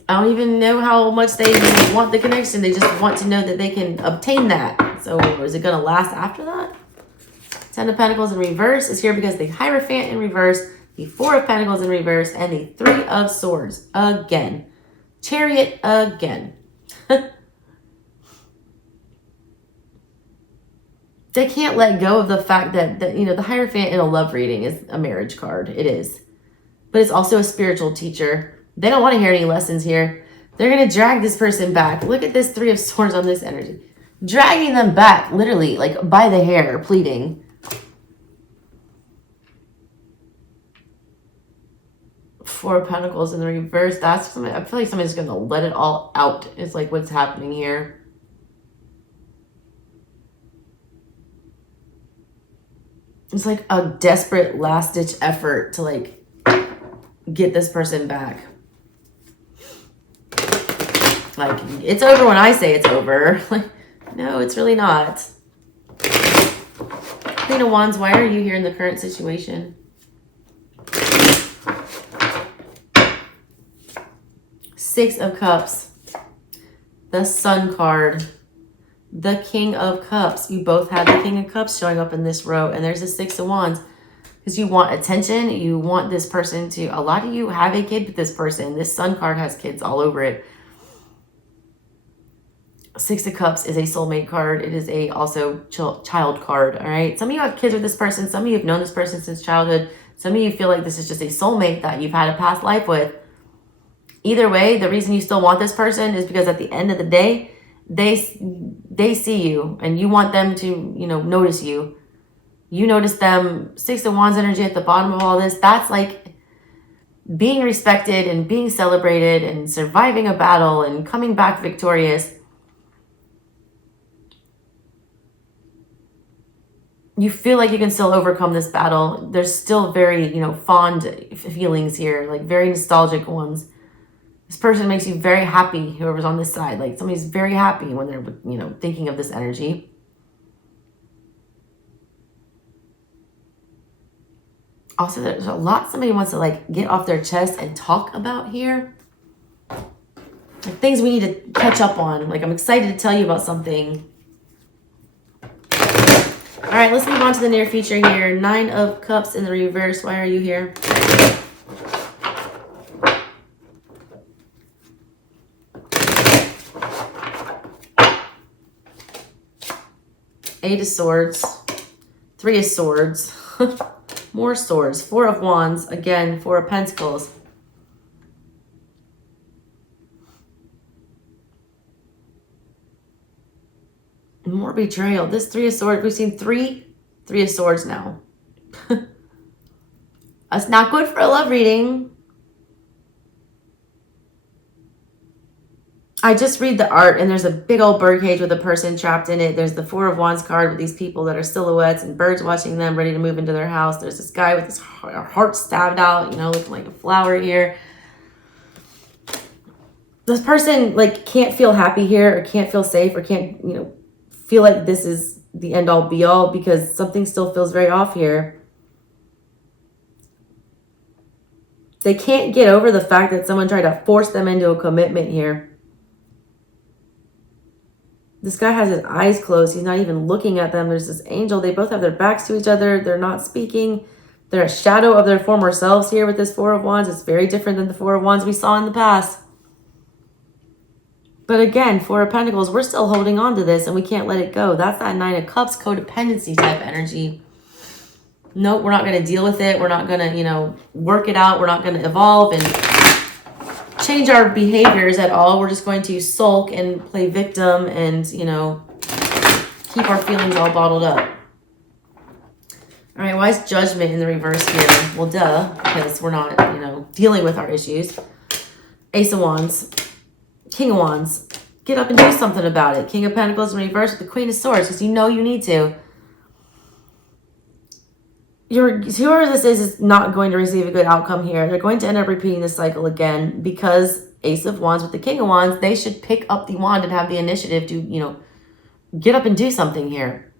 I don't even know how much they want the connection. They just want to know that they can obtain that. So is it going to last after that? Ten of Pentacles in reverse is here because the Hierophant in reverse, the Four of Pentacles in reverse, and the Three of Swords again. Chariot again. They can't let go of the fact that, you know, the Hierophant in a love reading is a marriage card. It is. But it's also a spiritual teacher. They don't want to hear any lessons here. They're going to drag this person back. Look at this Three of Swords on this energy. Dragging them back, literally, like by the hair, pleading. Four of Pentacles in the reverse. That's something, I feel like somebody's going to let it all out. It's like what's happening here. It's like a desperate last-ditch effort to like get this person back. Like, it's over when I say it's over. Like, no, it's really not. Queen of Wands, why are you here in the current situation? Six of Cups. The Sun card. The King of Cups. You both have the King of Cups showing up in this row. And there's the Six of Wands. Because you want attention. You want this person to... A lot of you have a kid with this person. This Sun card has kids all over it. Six of Cups is a soulmate card. It is a also child card. All right. Some of you have kids with this person. Some of you have known this person since childhood. Some of you feel like this is just a soulmate that you've had a past life with. Either way, the reason you still want this person is because at the end of the day, they see you and you want them to, you know, notice you. You notice them. Six of Wands energy at the bottom of all this. That's like being respected and being celebrated and surviving a battle and coming back victorious. You feel like you can still overcome this battle. There's still very, you know, fond feelings here, like very nostalgic ones. This person makes you very happy, whoever's on this side. Like somebody's very happy when they're, you know, thinking of this energy. Also, there's a lot somebody wants to like get off their chest and talk about here. Like things we need to catch up on. Like I'm excited to tell you about something. All right, let's move on to the near future here. Nine of Cups in the reverse. Why are you here? Eight of Swords. Three of Swords. More swords. Four of Wands. Again, Four of Pentacles. More betrayal. This Three of Swords. We've seen three of Swords now. That's not good for a love reading. I just read the art and there's a big old birdcage with a person trapped in it. There's the Four of Wands card with these people that are silhouettes and birds watching them ready to move into their house. There's this guy with his heart stabbed out, you know, looking like a flower here. This person like can't feel happy here or can't feel safe or can't, you know, feel like this is the end all be all because something still feels very off here. They can't get over the fact that someone tried to force them into a commitment here. This guy has his eyes closed. He's not even looking at them. There's this angel. They both have their backs to each other. They're not speaking. They're a shadow of their former selves here with this Four of Wands. It's very different than the Four of Wands we saw in the past. But again, Four of Pentacles, we're still holding on to this and we can't let it go. That's that Nine of Cups codependency type energy. Nope, we're not going to deal with it. We're not going to, you know, work it out. We're not going to evolve and change our behaviors at all. We're just going to sulk and play victim and, you know, keep our feelings all bottled up. All right, why is Judgment in the reverse here? Well, duh, because we're not, you know, dealing with our issues. Ace of Wands. King of Wands. Get up and do something about it. King of Pentacles in reverse with the Queen of Swords because you know you need to. whoever this is not going to receive a good outcome here. They're going to end up repeating this cycle again because Ace of Wands with the King of Wands, they should pick up the wand and have the initiative to, you know, get up and do something here.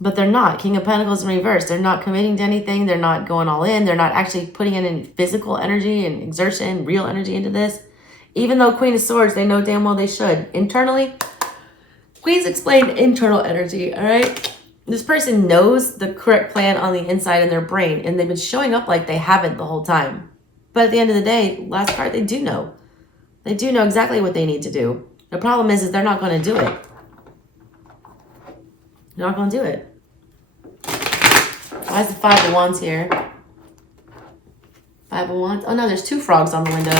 But they're not. King of Pentacles in reverse. They're not committing to anything. They're not going all in. They're not actually putting in any physical energy and exertion, real energy into this. Even though Queen of Swords, they know damn well they should. Internally, Queens explain internal energy, all right? This person knows the correct plan on the inside in their brain, and they've been showing up like they haven't the whole time. But at the end of the day, last card, they do know. They do know exactly what they need to do. The problem is they're not going to do it. They're not going to do it. Why is the Five of Wands here? Five of Wands. Oh, no, there's two frogs on the window.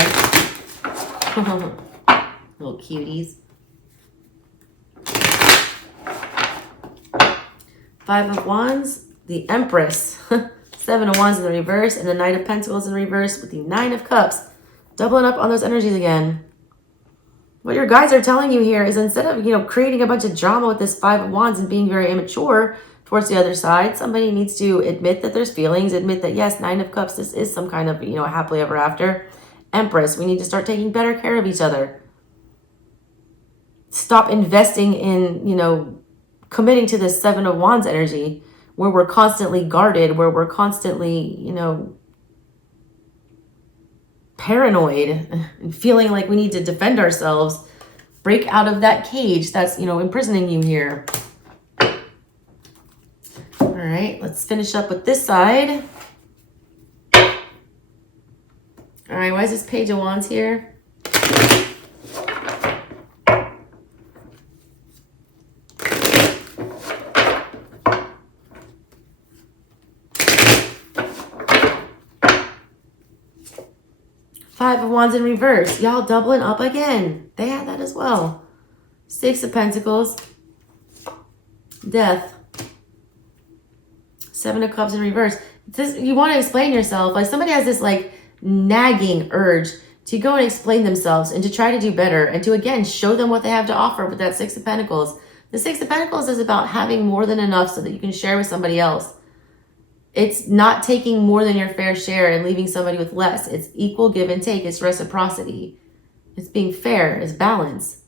Little cuties. Five of Wands. The Empress. Seven of Wands in the reverse. And the Knight of Pentacles in reverse with the Nine of Cups. Doubling up on those energies again. What your guides are telling you here is instead of, you know, creating a bunch of drama with this Five of Wands and being very immature towards the other side, somebody needs to admit that there's feelings, admit that, yes, Nine of Cups, this is some kind of, you know, happily ever after. Empress, we need to start taking better care of each other. Stop investing in, you know, committing to this Seven of Wands energy where we're constantly guarded, where we're constantly, you know, paranoid and feeling like we need to defend ourselves. Break out of that cage that's, you know, imprisoning you here. All right, let's finish up with this side. All right, why is this Page of Wands here? Five of Wands in reverse. Y'all doubling up again. They had that as well. Six of Pentacles. Death. Seven of Cups in reverse. This, you want to explain yourself. Like somebody has this like nagging urge to go and explain themselves and to try to do better and to, again, show them what they have to offer with that Six of Pentacles. The Six of Pentacles is about having more than enough so that you can share with somebody else. It's not taking more than your fair share and leaving somebody with less. It's equal give and take. It's reciprocity. It's being fair. It's balance.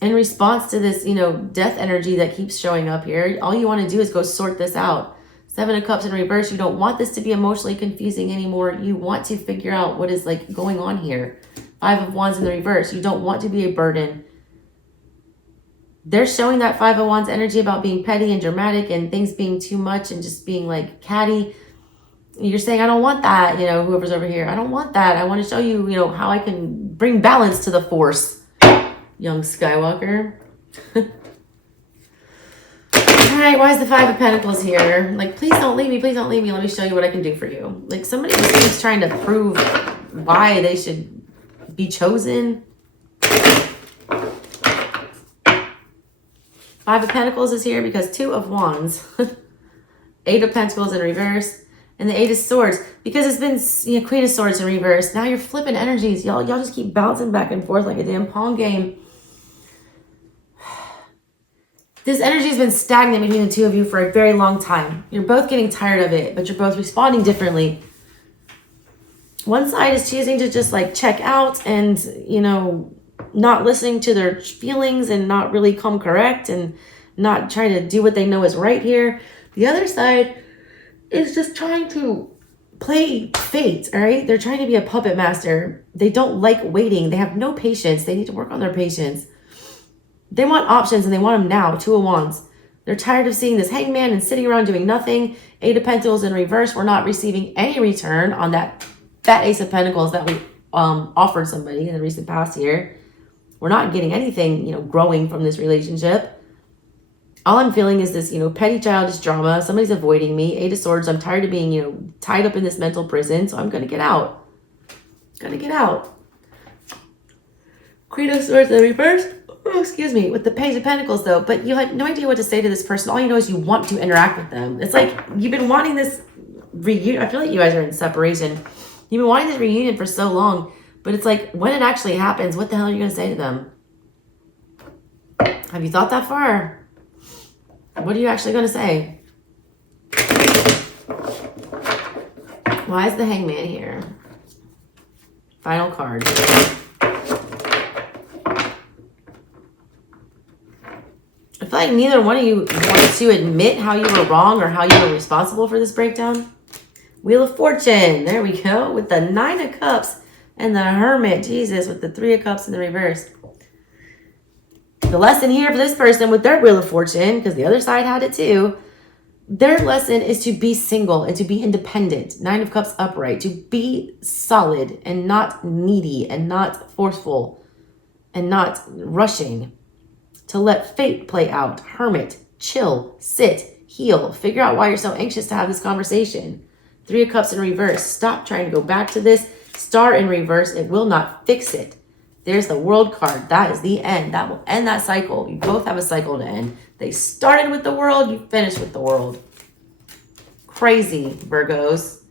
In response to this, you know, death energy that keeps showing up here, all you want to do is go sort this out. Seven of Cups in reverse. You don't want this to be emotionally confusing anymore. You want to figure out what is like going on here. Five of Wands in the reverse. You don't want to be a burden. They're showing that Five of Wands energy about being petty and dramatic and things being too much and just being like catty. You're saying, I don't want that, you know, whoever's over here. I don't want that. I want to show you, you know, how I can bring balance to the force, young Skywalker. All right, why is the Five of Pentacles here? Like, please don't leave me. Please don't leave me. Let me show you what I can do for you. Like, somebody just keeps trying to prove why they should be chosen. Five of Pentacles is here because Two of Wands. Eight of Pentacles in reverse. And the Eight of Swords. Because it's been, you know, Queen of Swords in reverse. Now you're flipping energies. Y'all just keep bouncing back and forth like a damn Pong game. This energy has been stagnant between the two of you for a very long time. You're both getting tired of it, but you're both responding differently. One side is choosing to just like check out and, you know, not listening to their feelings and not really come correct and not trying to do what they know is right here. The other side is just trying to play fate, all right? They're trying to be a puppet master. They don't like waiting. They have no patience. They need to work on their patience. They want options and they want them now. Two of Wands. They're tired of seeing this hangman and sitting around doing nothing. Eight of Pentacles in reverse. We're not receiving any return on that Ace of Pentacles that we offered somebody in the recent past here. We're not getting anything, you know, growing from this relationship. All I'm feeling is this, you know, petty childish drama. Somebody's avoiding me. Eight of Swords. I'm tired of being, you know, tied up in this mental prison. So I'm going to get out. Gonna get out. Queen of Swords in the reverse. Oh, excuse me. With the Page of Pentacles, though. But you had no idea what to say to this person. All you know is you want to interact with them. It's like you've been wanting this reunion. I feel like you guys are in separation. You've been wanting this reunion for so long. But it's like, when it actually happens, what the hell are you going to say to them? Have you thought that far? What are you actually going to say? Why is the Hangman here? Final card. I feel like neither one of you wants to admit how you were wrong or how you were responsible for this breakdown. Wheel of Fortune. There we go. With the 9 of Cups and the Hermit. Jesus, with the 3 of Cups in the reverse. The lesson here for this person with their Wheel of Fortune, because the other side had it too, their lesson is to be single and to be independent. 9 of Cups upright. To be solid and not needy and not forceful and not rushing. To let fate play out. Hermit, chill, sit, heal. Figure out why you're so anxious to have this conversation. 3 of Cups in reverse. Stop trying to go back to this. Star in reverse. It will not fix it. There's the World card. That is the end. That will end that cycle. You both have a cycle to end. They started with the World. You finished with the World. Crazy, Virgos.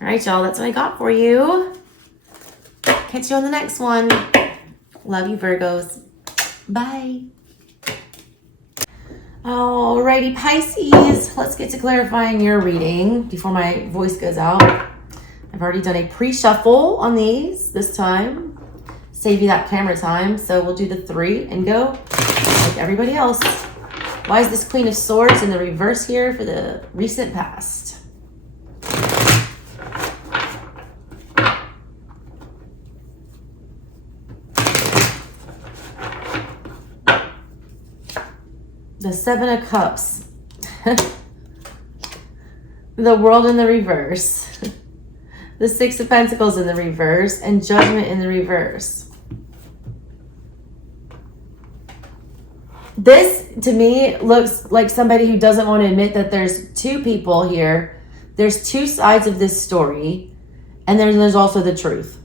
All right, y'all. That's what I got for you. Catch you on the next one. Love you, Virgos. Bye. Alrighty, Pisces. Let's get to clarifying your reading before my voice goes out. I've already done a pre-shuffle on these this time. Save you that camera time. So we'll do the 3 and go like everybody else. Why is this Queen of Swords in the reverse here for the recent past? The 7 of Cups. The World in the reverse. The 6 of Pentacles in the reverse. And Judgment in the reverse. This, to me, looks like somebody who doesn't want to admit that there's 2 people here. There's 2 sides of this story. And there's also the truth.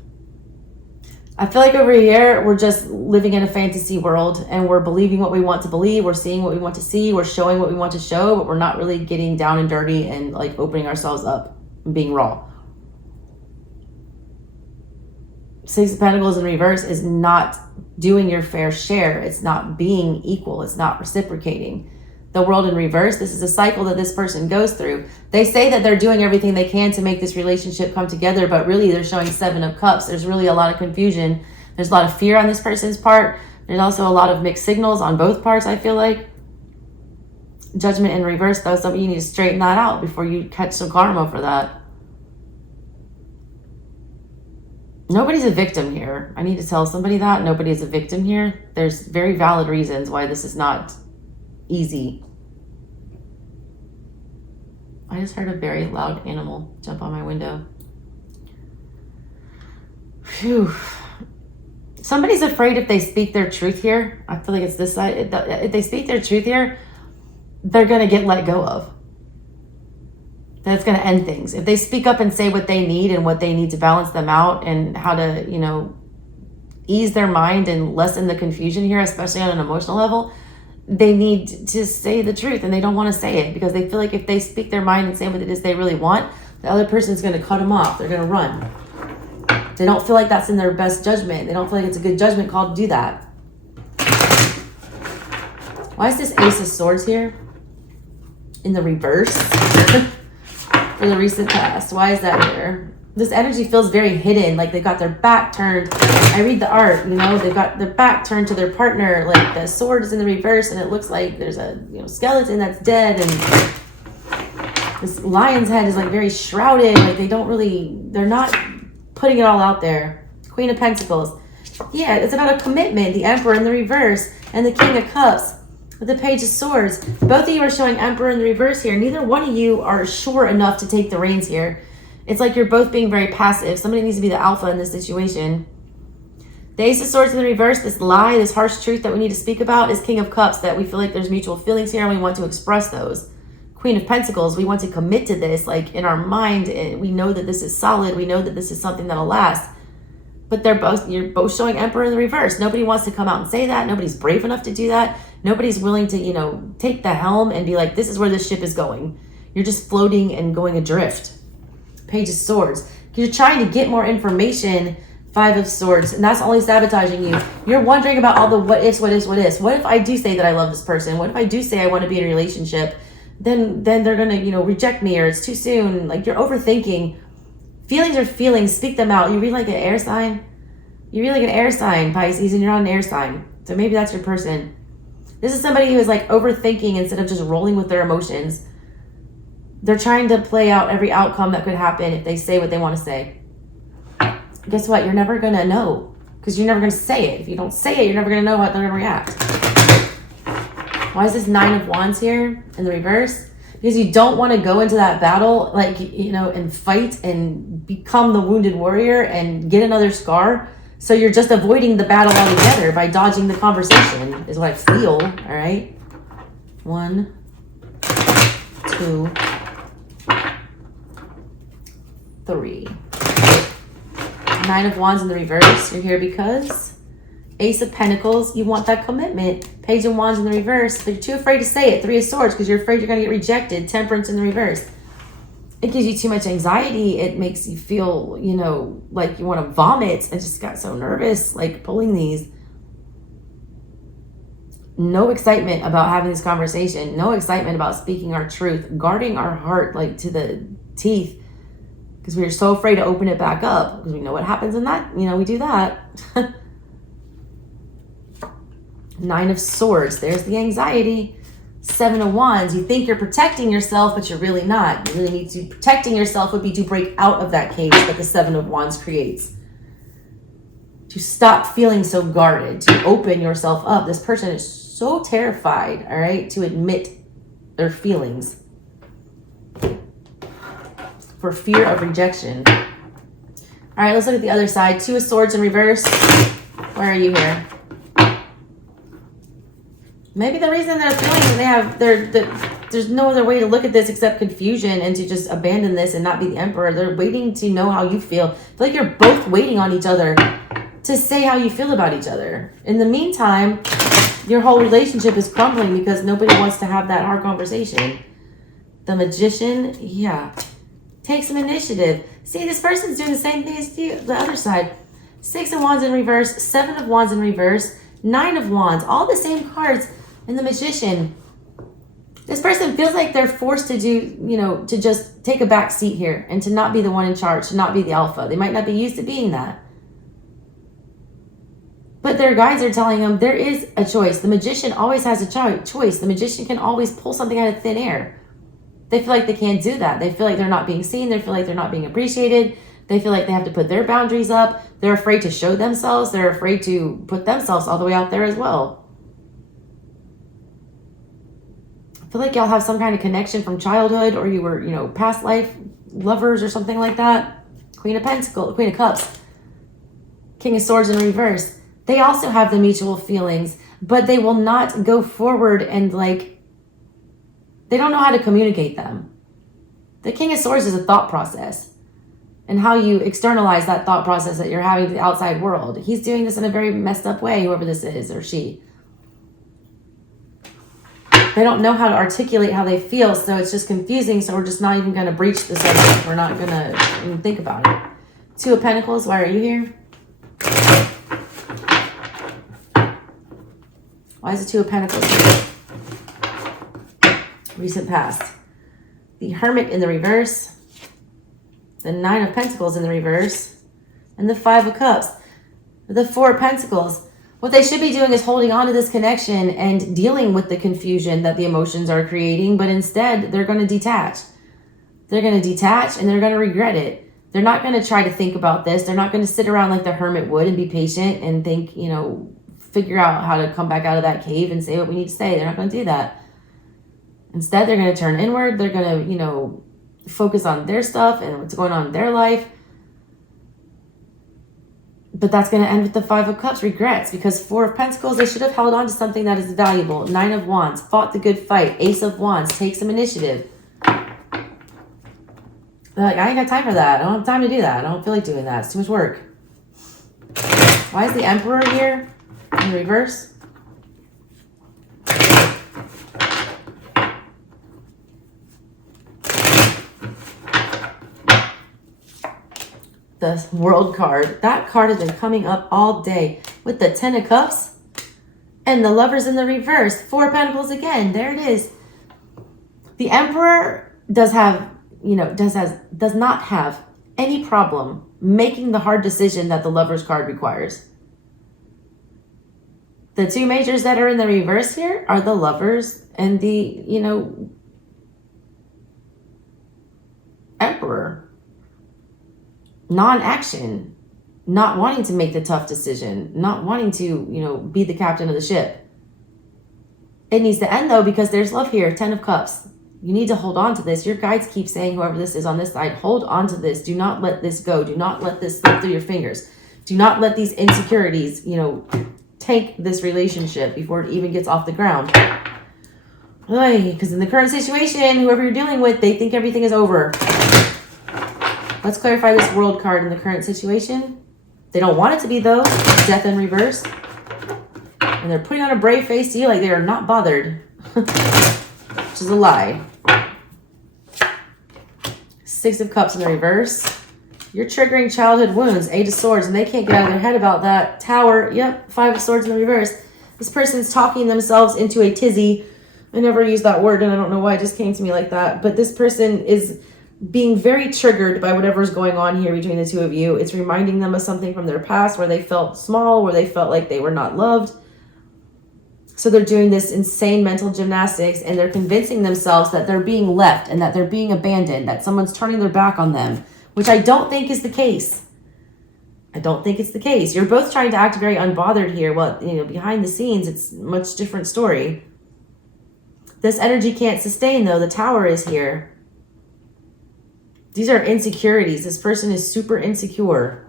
I feel like over here, we're just living in a fantasy world and we're believing what we want to believe. We're seeing what we want to see. We're showing what we want to show, but we're not really getting down and dirty and like opening ourselves up and being raw. 6 of Pentacles in reverse is not doing your fair share. It's not being equal. It's not reciprocating. The World in reverse, this is a cycle that this person goes through. They say that they're doing everything they can to make this relationship come together, but really they're showing 7 of Cups. There's really a lot of confusion. There's a lot of fear on this person's part. There's also a lot of mixed signals on both parts, I feel like. Judgment in reverse, though, so you need to straighten that out before you catch some karma for that. Nobody's a victim here. I need to tell somebody that. Nobody is a victim here. There's very valid reasons why this is not easy. I just heard a very loud animal jump on my window. Phew. Somebody's afraid if they speak their truth here. I feel like it's this side. If they speak their truth here, they're going to get let go of. That's going to end things. If they speak up and say what they need and what they need to balance them out and how to, you know, ease their mind and lessen the confusion here, especially on an emotional level, they need to say the truth and they don't want to say it because they feel like if they speak their mind and say what it is they really want, the other person's going to cut them off. They're going to run. They don't feel like that's in their best judgment. They don't feel like it's a good judgment call to do that. Why is this Ace of Swords here in the reverse for the recent past? Why is that here? This energy feels very hidden, like they got their back turned. I read the art, you know, they've got their back turned to their partner, like the sword is in the reverse and it looks like there's a, you know, skeleton that's dead and this lion's head is like very shrouded, like they don't really, they're not putting it all out there. Queen of Pentacles. Yeah, it's about a commitment. The Emperor in the reverse and the King of Cups with the Page of Swords. Both of you are showing Emperor in the reverse here. Neither one of you are sure enough to take the reins here. It's like you're both being very passive. Somebody needs to be the alpha in this situation. The Ace of Swords in the reverse, this lie, this harsh truth that we need to speak about is King of Cups, that we feel like there's mutual feelings here and we want to express those. Queen of Pentacles, we want to commit to this, like in our mind, and we know that this is solid. We know that this is something that'll last. But you're both showing Emperor in the reverse. Nobody wants to come out and say that. Nobody's brave enough to do that. Nobody's willing to, you know, take the helm and be like, this is where this ship is going. You're just floating and going adrift. Page of Swords. You're trying to get more information, Five of Swords, and that's only sabotaging you. You're wondering about all the what ifs, what ifs, what ifs. What if I do say that I love this person? What if I do say I want to be in a relationship? Then they're gonna, you know, reject me, or it's too soon. Like, you're overthinking. Feelings are feelings. Speak them out. You read like an air sign. You read like an air sign, Pisces, and you're not an air sign. So maybe that's your person. This is somebody who is like overthinking instead of just rolling with their emotions. They're trying to play out every outcome that could happen if they say what they want to say. Guess what? You're never going to know, because you're never going to say it. If you don't say it, you're never going to know how they're going to react. Why is this Nine of Wands here in the reverse? Because you don't want to go into that battle, like, you know, and fight and become the wounded warrior and get another scar. So you're just avoiding the battle altogether by dodging the conversation, is what I feel. All right. 1, 2, 3. Nine of Wands in the reverse. You're here because Ace of Pentacles. You want that commitment. Page of Wands in the reverse. But you're too afraid to say it. 3 of Swords, because you're afraid you're going to get rejected. Temperance in the reverse. It gives you too much anxiety. It makes you feel, you know, like you want to vomit. I just got so nervous, like, pulling these. No excitement about having this conversation. No excitement about speaking our truth. Guarding our heart, like, to the teeth. Because we are so afraid to open it back up. Because we know what happens in that. You know, we do that. 9 of Swords. There's the anxiety. 7 of Wands. You think you're protecting yourself, but you're really not. You really need to. Protecting yourself would be to break out of that cage that the 7 of Wands creates. To stop feeling so guarded. To open yourself up. This person is so terrified, all right, to admit their feelings. For fear of rejection. All right, let's look at the other side. 2 of Swords in reverse. Where are you here? Maybe the reason they're feeling there's no other way to look at this except confusion and to just abandon this and not be the Emperor. They're waiting to know how you feel. I feel like you're both waiting on each other to say how you feel about each other. In the meantime, your whole relationship is crumbling because nobody wants to have that hard conversation. The Magician, yeah. Take some initiative. See, this person's doing the same thing as you, the other side. 6 of Wands in reverse, 7 of Wands in reverse, 9 of Wands, all the same cards. And the Magician. This person feels like they're forced to do, you know, to just take a back seat here and to not be the one in charge, to not be the alpha. They might not be used to being that. But their guides are telling them there is a choice. The Magician always has a choice. The Magician can always pull something out of thin air. They feel like they can't do that. They feel like they're not being seen. They feel like they're not being appreciated. They feel like they have to put their boundaries up. They're afraid to show themselves. They're afraid to put themselves all the way out there as well. I feel like y'all have some kind of connection from childhood, or you were, you know, past life lovers or something like that. Queen of Pentacles, Queen of Cups, King of Swords in reverse. They also have the mutual feelings, but they will not go forward and, like, they don't know how to communicate them. The King of Swords is a thought process and how you externalize that thought process that you're having to the outside world. He's doing this in a very messed up way, whoever this is, or she. They don't know how to articulate how they feel, so it's just confusing, so we're just not even going to breach the subject. We're not going to even think about it. 2 of Pentacles, why are you here? Why is the 2 of Pentacles here? Recent past. The Hermit in the reverse. The 9 of Pentacles in the reverse. And the 5 of Cups. The 4 of Pentacles. What they should be doing is holding on to this connection and dealing with the confusion that the emotions are creating, but instead they're going to detach. They're going to detach and they're going to regret it. They're not going to try to think about this. They're not going to sit around like the Hermit would and be patient and think, you know, figure out how to come back out of that cave and say what we need to say. They're not going to do that. Instead, they're going to turn inward. They're going to, you know, focus on their stuff and what's going on in their life. But that's going to end with the 5 of Cups, regrets, because 4 of Pentacles, they should have held on to something that is valuable. 9 of Wands, fought the good fight. Ace of Wands, take some initiative. They're like, I ain't got time for that. I don't have time to do that. I don't feel like doing that. It's too much work. Why is the Emperor here in reverse? the World card. That card has been coming up all day with the Ten of Cups and the Lovers in the reverse. Four of Pentacles again. There it is. The Emperor does have, does not have any problem making the hard decision that the Lovers card requires. The two majors that are in the reverse here are the Lovers and the, Emperor. Non-action. Not wanting to make the tough decision. Not wanting to, be the captain of the ship. It needs to end though because there's love here. Ten of Cups. You need to hold on to this. Your guides keep saying, whoever this is on this side, hold on to this. Do not let this go. Do not let this slip through your fingers. Do not let these insecurities, tank this relationship before it even gets off the ground. Because in the current situation, whoever you're dealing with, they think everything is over. Let's clarify this World card in the current situation. They don't want it to be though. Death in reverse. And they're putting on a brave face to you like they are not bothered. Which is a lie. Six of Cups in the reverse. You're triggering childhood wounds. Eight of Swords, and they can't get out of their head about that. Tower, yep. Five of Swords in the reverse. This person's talking themselves into a tizzy. I never used that word, and I don't know why it just came to me like that. But this person is being very triggered by whatever's going on here between the two of you. It's reminding them of something from their past where they felt small, where they felt like they were not loved. So they're doing this insane mental gymnastics, and they're convincing themselves that they're being left and that they're being abandoned, that someone's turning their back on them, which I don't think is the case. I don't think it's the case. You're both trying to act very unbothered here. Well, behind the scenes, it's a much different story. This energy can't sustain, though. The Tower is here. These are insecurities. This person is super insecure.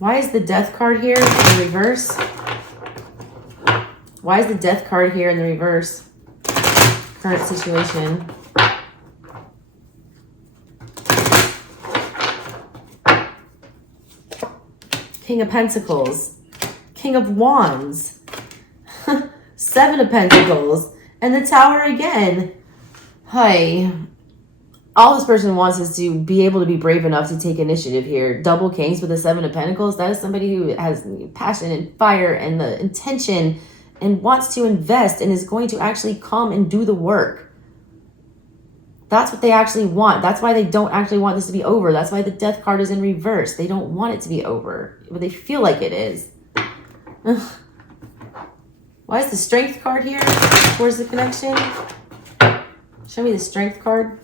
Why is the Death card here in the reverse? Why is the Death card here in the reverse? Current situation. King of Pentacles. King of Wands. Seven of Pentacles. And the Tower again. Hi. All this person wants is to be able to be brave enough to take initiative here. Double Kings with the Seven of Pentacles. That is somebody who has passion and fire and the intention and wants to invest and is going to actually come and do the work. That's what they actually want. That's why they don't actually want this to be over. That's why the Death card is in reverse. They don't want it to be over, but they feel like it is. Why is the Strength card here? Where's the connection? Show me the Strength card.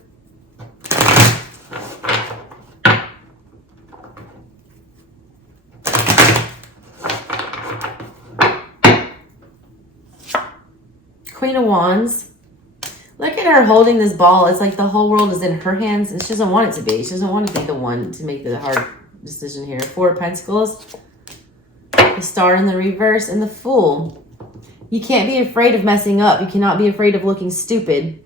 Queen of Wands. Look at her holding this ball. It's like the whole world is in her hands, and she doesn't want it to be. She doesn't want to be the one to make the hard decision here. Four of Pentacles. The Star in the reverse, and the Fool. You can't be afraid of messing up. You cannot be afraid of looking stupid.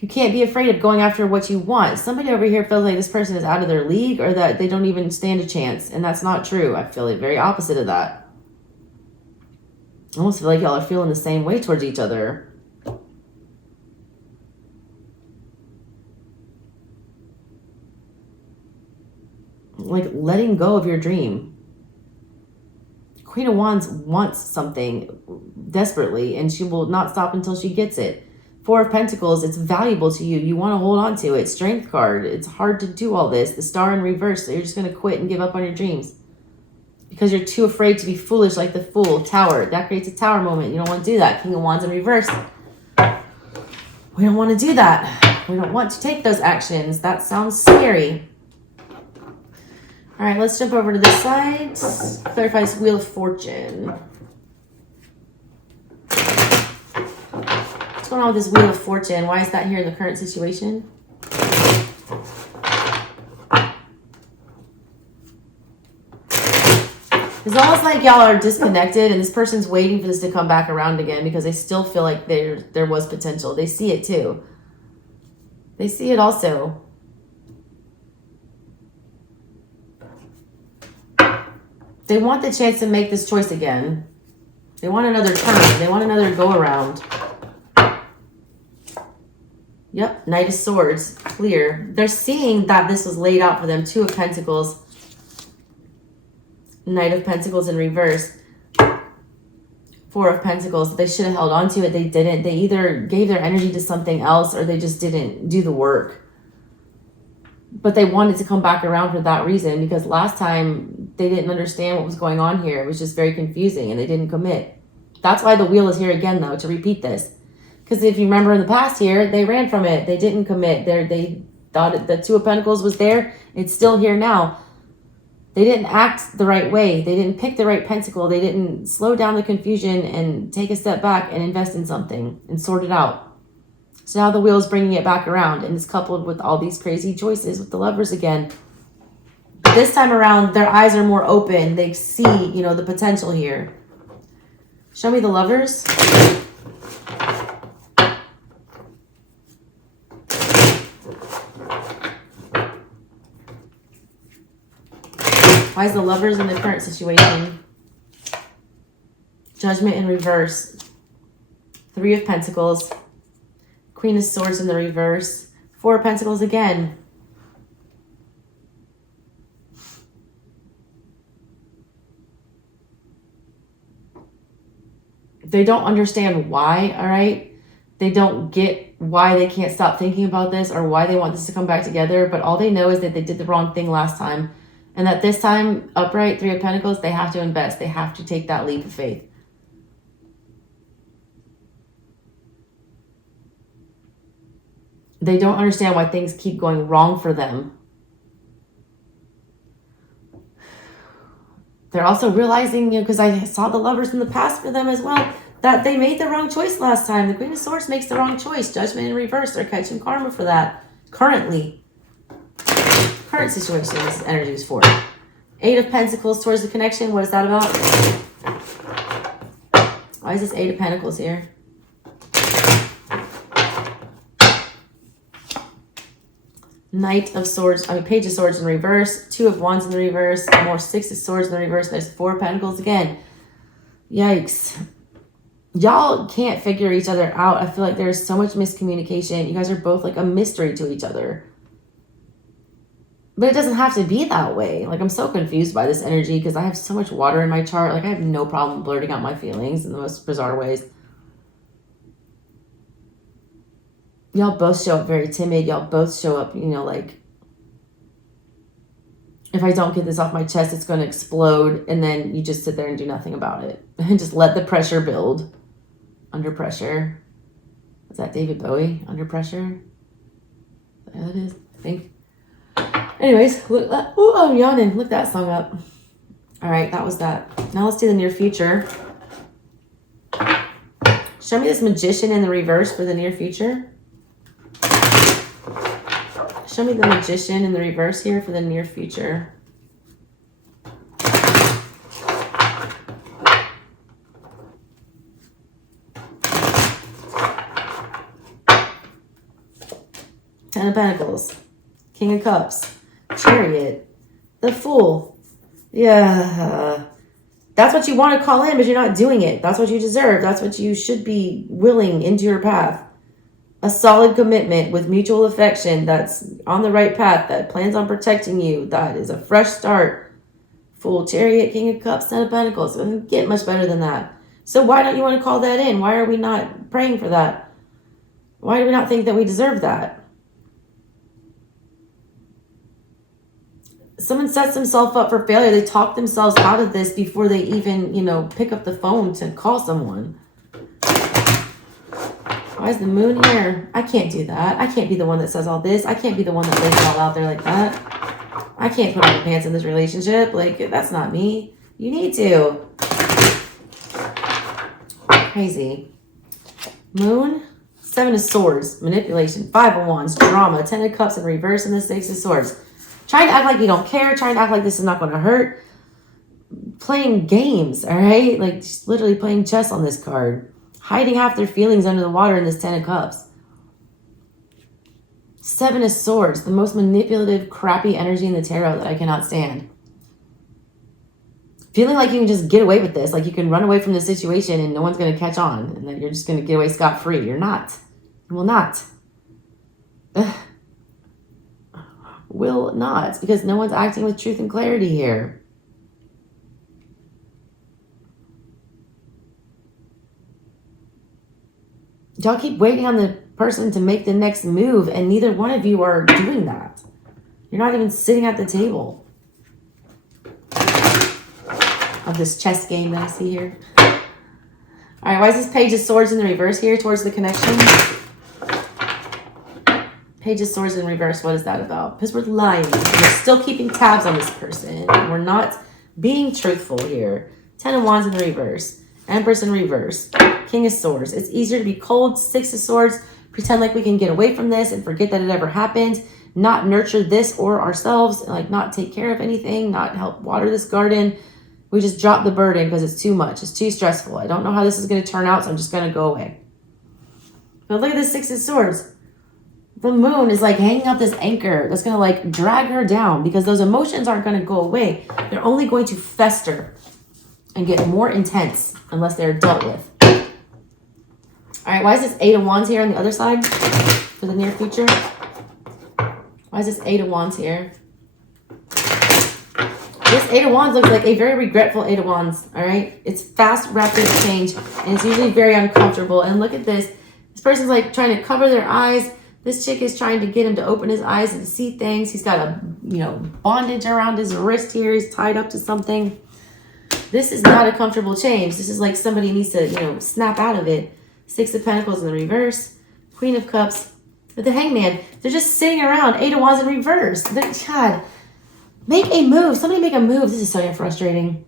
You can't be afraid of going after what you want. Somebody over here feels like this person is out of their league or that they don't even stand a chance, and that's not true. I feel it very opposite of that. I almost feel like y'all are feeling the same way towards each other. Like letting go of your dream. Queen of Wands wants something desperately, and she will not stop until she gets it. Four of Pentacles, it's valuable to you. You want to hold on to it. Strength card, it's hard to do all this. The Star in reverse, so you're just going to quit and give up on your dreams. Because you're too afraid to be foolish like the Fool. Tower. That creates a Tower moment. You don't want to do that. King of Wands in reverse. We don't want to do that. We don't want to take those actions. That sounds scary. All right, let's jump over to this side. Clarify this Wheel of Fortune. What's going on with this Wheel of Fortune? Why is that here in the current situation? It's almost like y'all are disconnected and this person's waiting for this to come back around again because they still feel like there was potential. They see it too. They see it also. They want the chance to make this choice again. They want another turn. They want another go around. Yep, Knight of Swords, clear. They're seeing that this was laid out for them. Two of Pentacles. Knight of Pentacles in reverse. Four of Pentacles. They should have held on to it. They didn't. They either gave their energy to something else or they just didn't do the work. But they wanted to come back around for that reason, because last time they didn't understand what was going on here. It was just very confusing and they didn't commit. That's why the wheel is here again, though, to repeat this. Because if you remember in the past here, they ran from it. They didn't commit. They thought the Two of Pentacles was there. It's still here now. They didn't act the right way. They didn't pick the right pentacle. They didn't slow down the confusion and take a step back and invest in something and sort it out. So now the wheel is bringing it back around, and it's coupled with all these crazy choices with the Lovers again. This time around, their eyes are more open. They see, you know, the potential here. Show me the Lovers. Why is the Lovers in the current situation? Judgment in reverse. Three of Pentacles. Queen of Swords in the reverse. Four of Pentacles again. They don't understand why, all right? They don't get why they can't stop thinking about this or why they want this to come back together. But all they know is that they did the wrong thing last time. And that this time, upright, Three of Pentacles, they have to invest. They have to take that leap of faith. They don't understand why things keep going wrong for them. They're also realizing, you know, because I saw the Lovers in the past for them as well, that they made the wrong choice last time. The Queen of Swords makes the wrong choice. Judgment in reverse. They're catching karma for that. Currently. Current situation, this energy is for. Eight of Pentacles towards the connection. What is that about? Why is this Eight of Pentacles here? Knight of Swords, Page of Swords in reverse. Two of Wands in the reverse. More Six of Swords in the reverse. There's Four of Pentacles again. Yikes. Y'all can't figure each other out. I feel like there's so much miscommunication. You guys are both like a mystery to each other. But it doesn't have to be that way. Like, I'm so confused by this energy because I have so much water in my chart. Like, I have no problem blurting out my feelings in the most bizarre ways. Y'all both show up very timid. Y'all both show up, you know, like, if I don't get this off my chest, it's going to explode. And then you just sit there and do nothing about it. And just let the pressure build. Under Pressure. Is that David Bowie? Under Pressure? Is that what it is? I think. Anyways, look, oh, I'm yawning. Look that song up. All right, that was that. Now let's do the near future. Show me this Magician in the reverse for the near future. Show me the Magician in the reverse here for the near future. Ten of Pentacles. King of Cups. Chariot. The Fool. Yeah. That's what you want to call in, but you're not doing it. That's what you deserve. That's what you should be willing into your path. A solid commitment with mutual affection that's on the right path, that plans on protecting you, that is a fresh start. Fool, Chariot, King of Cups, Ten of Pentacles. It doesn't get much better than that. So why don't you want to call that in? Why are we not praying for that? Why do we not think that we deserve that? Someone sets themselves up for failure. They talk themselves out of this before they even, you know, pick up the phone to call someone. Why is the Moon here? I can't do that. I can't be the one that says all this. I can't be the one that lays it all out there like that. I can't put on the pants in this relationship. Like, that's not me. You need to. Crazy. Moon. Seven of Swords. Manipulation. Five of Wands. Drama. Ten of Cups in reverse and the Six of Swords. Trying to act like you don't care. Trying to act like this is not going to hurt. Playing games, all right? Like, just literally playing chess on this card. Hiding half their feelings under the water in this Ten of Cups. Seven of Swords. The most manipulative, crappy energy in the tarot that I cannot stand. Feeling like you can just get away with this. Like you can run away from the situation and no one's going to catch on. And then you're just going to get away scot-free. You're not. You will not. Will not, because no one's acting with truth and clarity here. Y'all keep waiting on the person to make the next move, and neither one of you are doing that. You're not even sitting at the table of this chess game that I see here. All right, why is this Page of Swords in the reverse here towards the connection? Page of Swords in reverse, what is that about? Because we're lying. We're still keeping tabs on this person. We're not being truthful here. 10 of Wands in the reverse. Empress in reverse. King of Swords. It's easier to be cold. 6 of Swords. Pretend like we can get away from this and forget that it ever happened. Not nurture this or ourselves. Like not take care of anything. Not help water this garden. We just drop the burden because it's too much. It's too stressful. I don't know how this is going to turn out, so I'm just going to go away. But look at this 6 of Swords. The moon is like hanging up this anchor that's going to like drag her down because those emotions aren't going to go away. They're only going to fester and get more intense unless they're dealt with. All right, why is this 8 of Wands here on the other side for the near future? Why is this 8 of Wands here? This 8 of Wands looks like a very regretful 8 of Wands, all right? It's fast, rapid change, and it's usually very uncomfortable. And look at this. This person's like trying to cover their eyes. This chick is trying to get him to open his eyes and to see things. He's got a, bondage around his wrist here. He's tied up to something. This is not a comfortable change. This is like somebody needs to, snap out of it. 6 of Pentacles in the reverse. Queen of Cups. With the Hangman, they're just sitting around. 8 of Wands in reverse. God, make a move. Somebody make a move. This is so frustrating.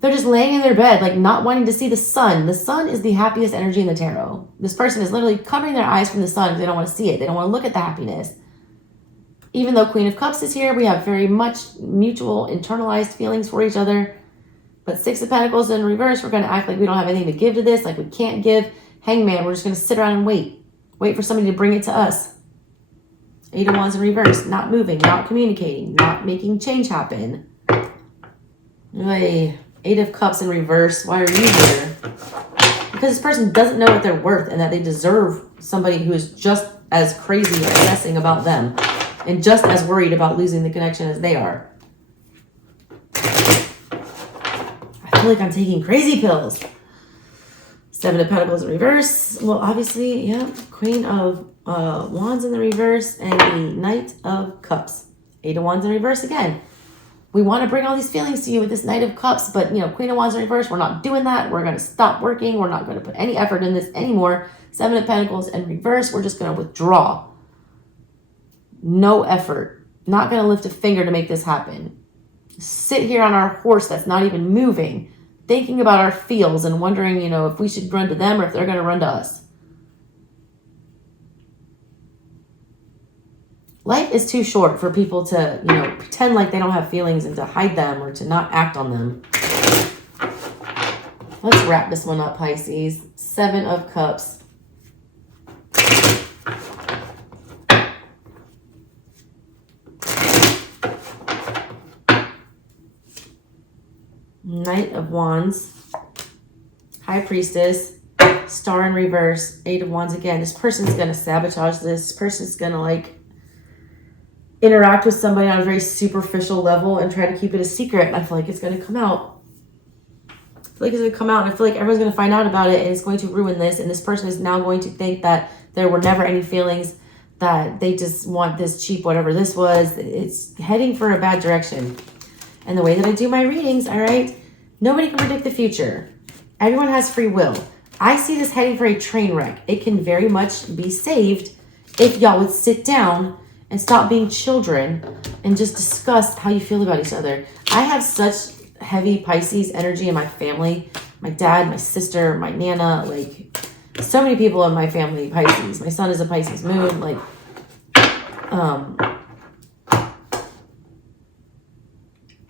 They're just laying in their bed, like not wanting to see the sun. The sun is the happiest energy in the tarot. This person is literally covering their eyes from the sun because they don't want to see it. They don't want to look at the happiness. Even though Queen of Cups is here, we have very much mutual internalized feelings for each other. But 6 of Pentacles in reverse, we're going to act like we don't have anything to give to this, like we can't give. Hangman, we're just going to sit around and wait. Wait for somebody to bring it to us. 8 of Wands in reverse, not moving, not communicating, not making change happen. Oy. 8 of Cups in reverse. Why are you here? Because this person doesn't know what they're worth and that they deserve somebody who is just as crazy and obsessing about them and just as worried about losing the connection as they are. I feel like I'm taking crazy pills. 7 of Pentacles in reverse. Well, obviously, yeah. Queen of Wands in the reverse and the Knight of Cups. 8 of Wands in reverse again. We want to bring all these feelings to you with this Knight of Cups, but, Queen of Wands in reverse, we're not doing that. We're going to stop working. We're not going to put any effort in this anymore. 7 of Pentacles in reverse, we're just going to withdraw. No effort. Not going to lift a finger to make this happen. Sit here on our horse that's not even moving, thinking about our feels and wondering, if we should run to them or if they're going to run to us. Life is too short for people to, pretend like they don't have feelings and to hide them or to not act on them. Let's wrap this one up, Pisces. 7 of Cups. Knight of Wands. High Priestess. Star in reverse. 8 of Wands again. This person's going to sabotage this. This person's going to, interact with somebody on a very superficial level and try to keep it a secret. And I feel like it's going to come out. I feel like it's going to come out. And I feel like everyone's going to find out about it and it's going to ruin this. And this person is now going to think that there were never any feelings, that they just want this cheap, whatever this was. It's heading for a bad direction. And the way that I do my readings, all right, nobody can predict the future. Everyone has free will. I see this heading for a train wreck. It can very much be saved if y'all would sit down and stop being children and just discuss how you feel about each other. I have such heavy Pisces energy in my family. My dad, my sister, my Nana, so many people in my family, Pisces. My son is a Pisces moon.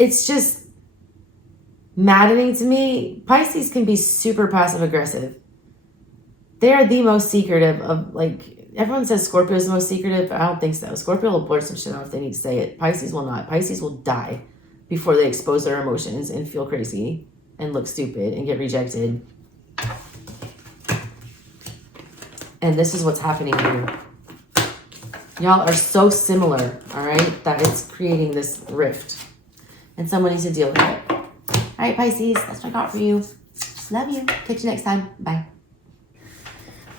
It's just maddening to me. Pisces can be super passive aggressive. They are the most secretive of everyone says Scorpio is the most secretive. I don't think so. Scorpio will blurt some shit out if they need to say it. Pisces will not. Pisces will die before they expose their emotions and feel crazy and look stupid and get rejected. And this is what's happening here. Y'all are so similar, all right, that it's creating this rift. And someone needs to deal with it. All right, Pisces, that's what I got for you. Love you. Catch you next time. Bye.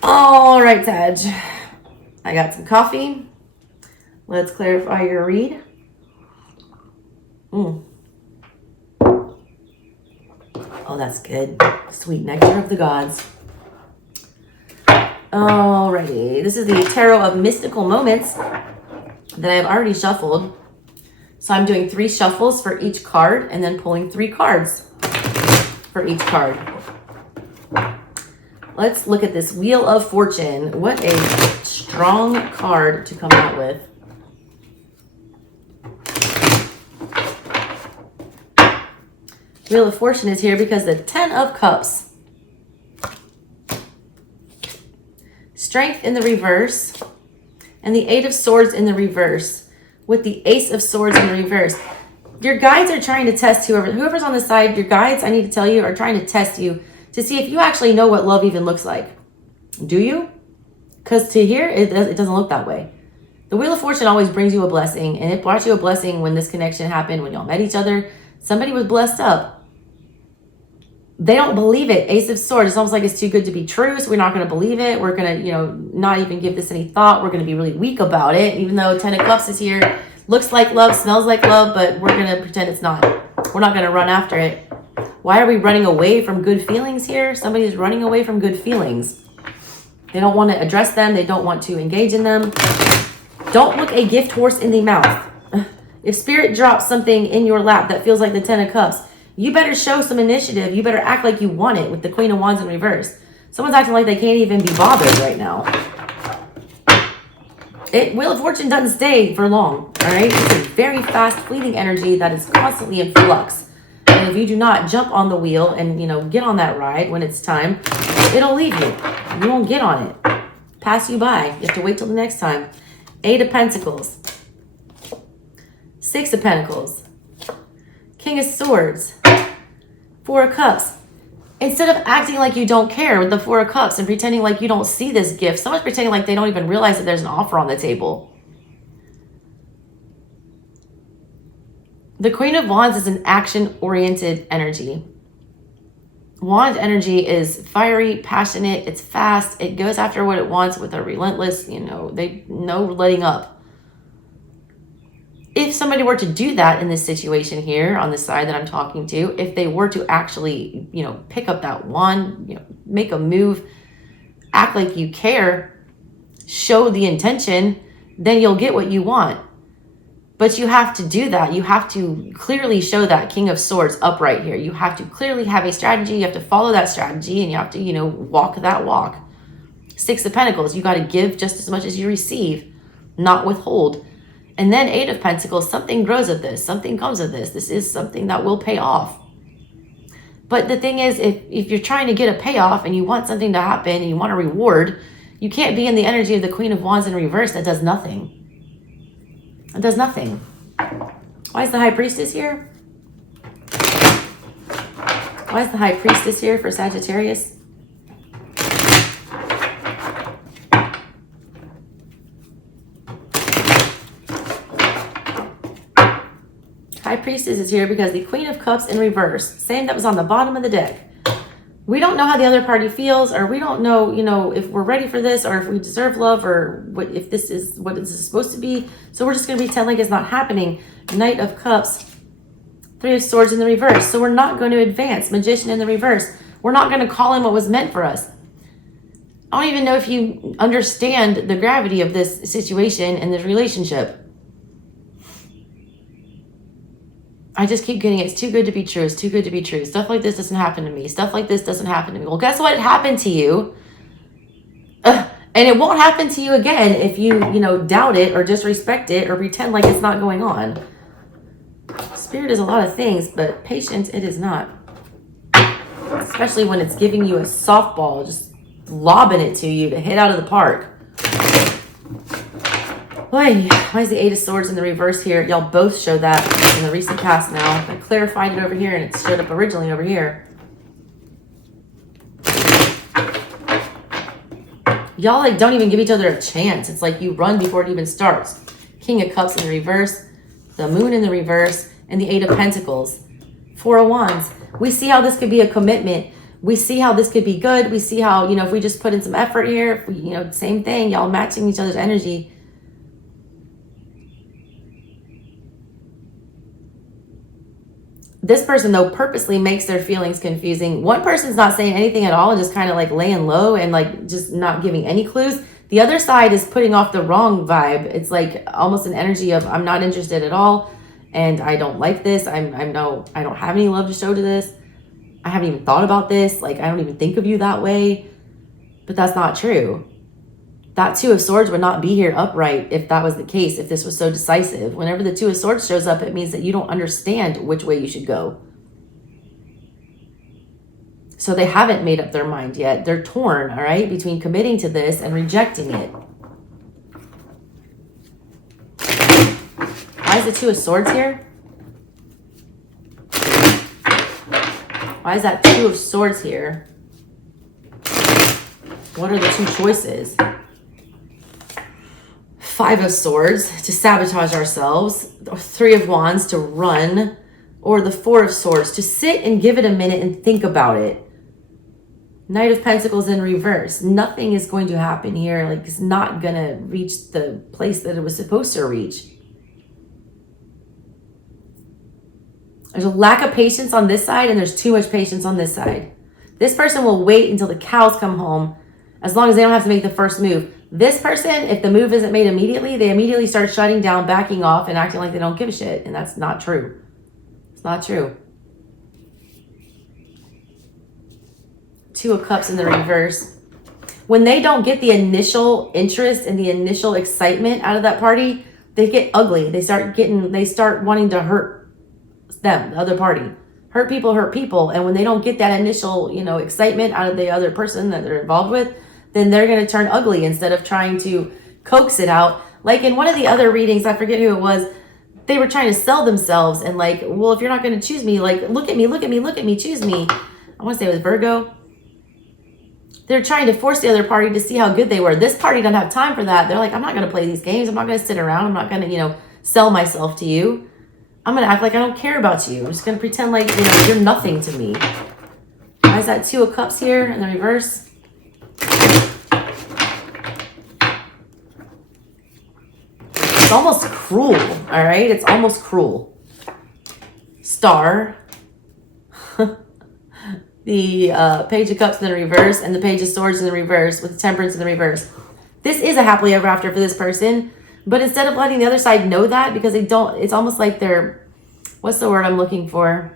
All right, Sag. I got some coffee. Let's clarify your read. Oh, that's good. Sweet nectar of the gods. Alrighty. This is the Tarot of Mystical Moments that I've already shuffled. So I'm doing 3 shuffles for each card and then pulling 3 cards for each card. Let's look at this Wheel of Fortune. What a strong card to come out with. Wheel of Fortune is here because the 10 of Cups. Strength in the reverse. And the 8 of Swords in the reverse. With the Ace of Swords in the reverse. Your guides are trying to test whoever's on the side. Your guides, I need to tell you, are trying to test you to see if you actually know what love even looks like. Do you? Because to here, it doesn't look that way. The Wheel of Fortune always brings you a blessing. And it brought you a blessing when this connection happened, when y'all met each other. Somebody was blessed up. They don't believe it. Ace of Swords. It's almost like it's too good to be true. So we're not going to believe it. We're going to, not even give this any thought. We're going to be really weak about it. Even though 10 of Cups is here. Looks like love, smells like love, but we're going to pretend it's not. We're not going to run after it. Why are we running away from good feelings here? Somebody is running away from good feelings. They don't want to address them. They don't want to engage in them. Don't look a gift horse in the mouth. If Spirit drops something in your lap that feels like the 10 of Cups, you better show some initiative. You better act like you want it with the Queen of Wands in reverse. Someone's acting like they can't even be bothered right now. Wheel of Fortune doesn't stay for long, all right? It's a very fast, fleeting energy that is constantly in flux. And if you do not jump on the wheel and, get on that ride when it's time, it'll leave you. You won't get on it. Pass you by. You have to wait till the next time. 8 of Pentacles. 6 of Pentacles. King of Swords. 4 of Cups. Instead of acting like you don't care with the 4 of Cups and pretending like you don't see this gift, someone's pretending like they don't even realize that there's an offer on the table. The Queen of Wands is an action-oriented energy. Wand energy is fiery, passionate, it's fast, it goes after what it wants with a relentless, they no letting up. If somebody were to do that in this situation here on the side that I'm talking to, if they were to actually, pick up that wand, make a move, act like you care, show the intention, then you'll get what you want. But you have to do that. You have to clearly show that King of Swords upright here. You have to clearly have a strategy. You have to follow that strategy and you have to, walk that walk. 6 of Pentacles, you got to give just as much as you receive, not withhold. And then 8 of Pentacles, something grows of this. Something comes of this. This is something that will pay off. But the thing is, if you're trying to get a payoff and you want something to happen and you want a reward, you can't be in the energy of the Queen of Wands in reverse that does nothing. It does nothing. Why is the High Priestess here? Why is the High Priestess here for Sagittarius? High Priestess is here because the Queen of Cups in reverse, same that was on the bottom of the deck. We don't know how the other party feels, or we don't know, if we're ready for this, or if we deserve love, or if this is what this is supposed to be. So we're just going to pretend like it's not happening. Knight of Cups, 3 of Swords in the reverse. So we're not going to advance. Magician in the reverse. We're not going to call in what was meant for us. I don't even know if you understand the gravity of this situation and this relationship. I just keep getting it's too good to be true. It's too good to be true. Stuff like this doesn't happen to me. Stuff like this doesn't happen to me. Well, guess what? It happened to you. And it won't happen to you again if you, doubt it or disrespect it or pretend like it's not going on. Spirit is a lot of things, but patience, it is not. Especially when it's giving you a softball, just lobbing it to you to hit out of the park. Why is the 8 of Swords in the reverse here? Y'all both showed that in the recent past now. I clarified it over here and it showed up originally over here. Y'all like don't even give each other a chance. It's like you run before it even starts. King of Cups in the reverse, the Moon in the reverse, and the Eight of Pentacles. Four of Wands. We see how this could be a commitment. We see how this could be good. We see how, you know, if we just put in some effort here, if we, you know, same thing, y'all matching each other's energy. This person, though, purposely makes their feelings confusing. One person's not saying anything at all and just kind of like laying low and like just not giving any clues. The other side is putting off the wrong vibe. It's like almost an energy of I'm not interested at all and I don't like this. I don't have any love to show to this. I haven't even thought about this. Like I don't even think of you that way. But that's not true. That Two of Swords would not be here upright if that was the case, if this was so decisive. Whenever the Two of Swords shows up, it means that you don't understand which way you should go. So they haven't made up their mind yet. They're torn, all right, between committing to this and rejecting it. Why is the Two of Swords here? Why is that Two of Swords here? What are the two choices? Five of Swords, to sabotage ourselves. Three of Wands, to run. Or the Four of Swords, to sit and give it a minute and think about it. Knight of Pentacles in reverse. Nothing is going to happen here. Like, it's not going to reach the place that it was supposed to reach. There's a lack of patience on this side, and there's too much patience on this side. This person will wait until the cows come home, as long as they don't have to make the first move. This person, if the move isn't made immediately, they immediately start shutting down, backing off, and acting like they don't give a shit. And that's not true. It's not true. Two of Cups in the reverse. When they don't get the initial interest and the initial excitement out of that party, they get ugly. They start wanting to hurt them, the other party. Hurt people. And when they don't get that initial, you know, excitement out of the other person that they're involved with, then they're going to turn ugly instead of trying to coax it out. Like in one of the other readings, I forget who it was, they were trying to sell themselves and like, well, if you're not going to choose me, like, look at me, choose me. I want to say it was Virgo. They're trying to force the other party to see how good they were. This party doesn't have time for that. They're like, I'm not going to play these games. I'm not going to sit around. I'm not going to, you know, sell myself to you. I'm going to act like I don't care about you. I'm just going to pretend like, you know, you're nothing to me. Why is that Two of Cups here in the reverse? It's almost cruel, all right? It's almost cruel. Star. The Page of Cups in the reverse and the Page of Swords in the reverse with the Temperance in the reverse. This is a happily ever after for this person, but instead of letting the other side know that, because they don't, it's almost like they're, what's the word I'm looking for?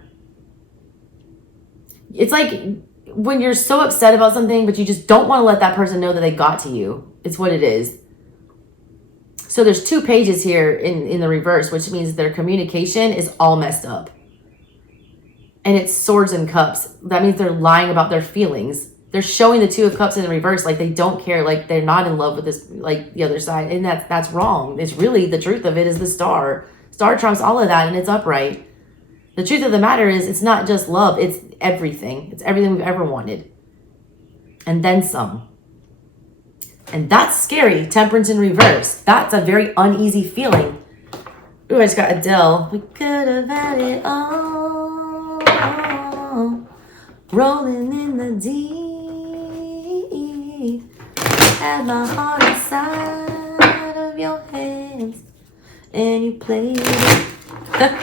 It's like when you're so upset about something, but you just don't want to let that person know that they got to you. It's what it is. So there's two pages here in the reverse, which means their communication is all messed up. And it's Swords and Cups. That means they're lying about their feelings. They're showing the Two of Cups in the reverse like they don't care, like they're not in love with this, like the other side. And that's wrong. It's really, the truth of it is the Star. Star trumps all of that and it's upright. The truth of the matter is it's not just love. It's everything. It's everything we've ever wanted. And then some. And that's scary. Temperance in reverse. That's a very uneasy feeling. Ooh, I just got Adele. We could have had it all. Rolling in the deep. Had my heart inside of your hands. And you played it.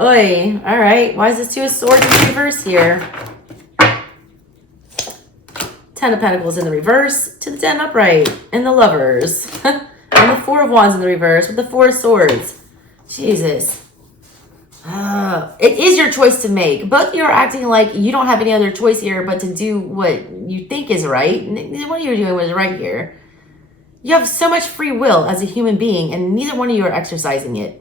Oi. Alright. Why is this Two of Swords in the reverse here? Ten of Pentacles in the reverse to the 10 upright and the Lovers. And the Four of Wands in the reverse with the Four of Swords. Jesus. It is your choice to make. Both of you are acting like you don't have any other choice here but to do what you think is right. Neither one of you are doing what is right here. You have so much free will as a human being and neither one of you are exercising it.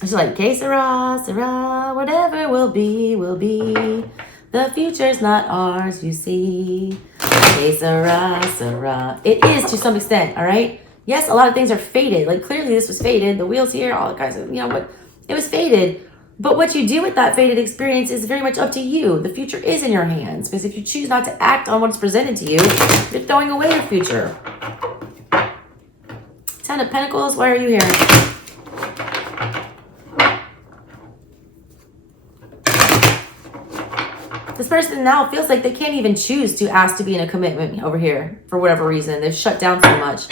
It's like, que sera, sera, whatever will be, will be. The future's not ours, you see. Que sera, sera. It is to some extent, all right? Yes, a lot of things are fated. Like, clearly this was fated. The wheels here, all the kinds of, you know, but it was fated. But what you do with that fated experience is very much up to you. The future is in your hands, because if you choose not to act on what's presented to you, you're throwing away your future. 10 of Pentacles, why are you here? This person now feels like they can't even choose to ask to be in a commitment over here for whatever reason. They've shut down so much.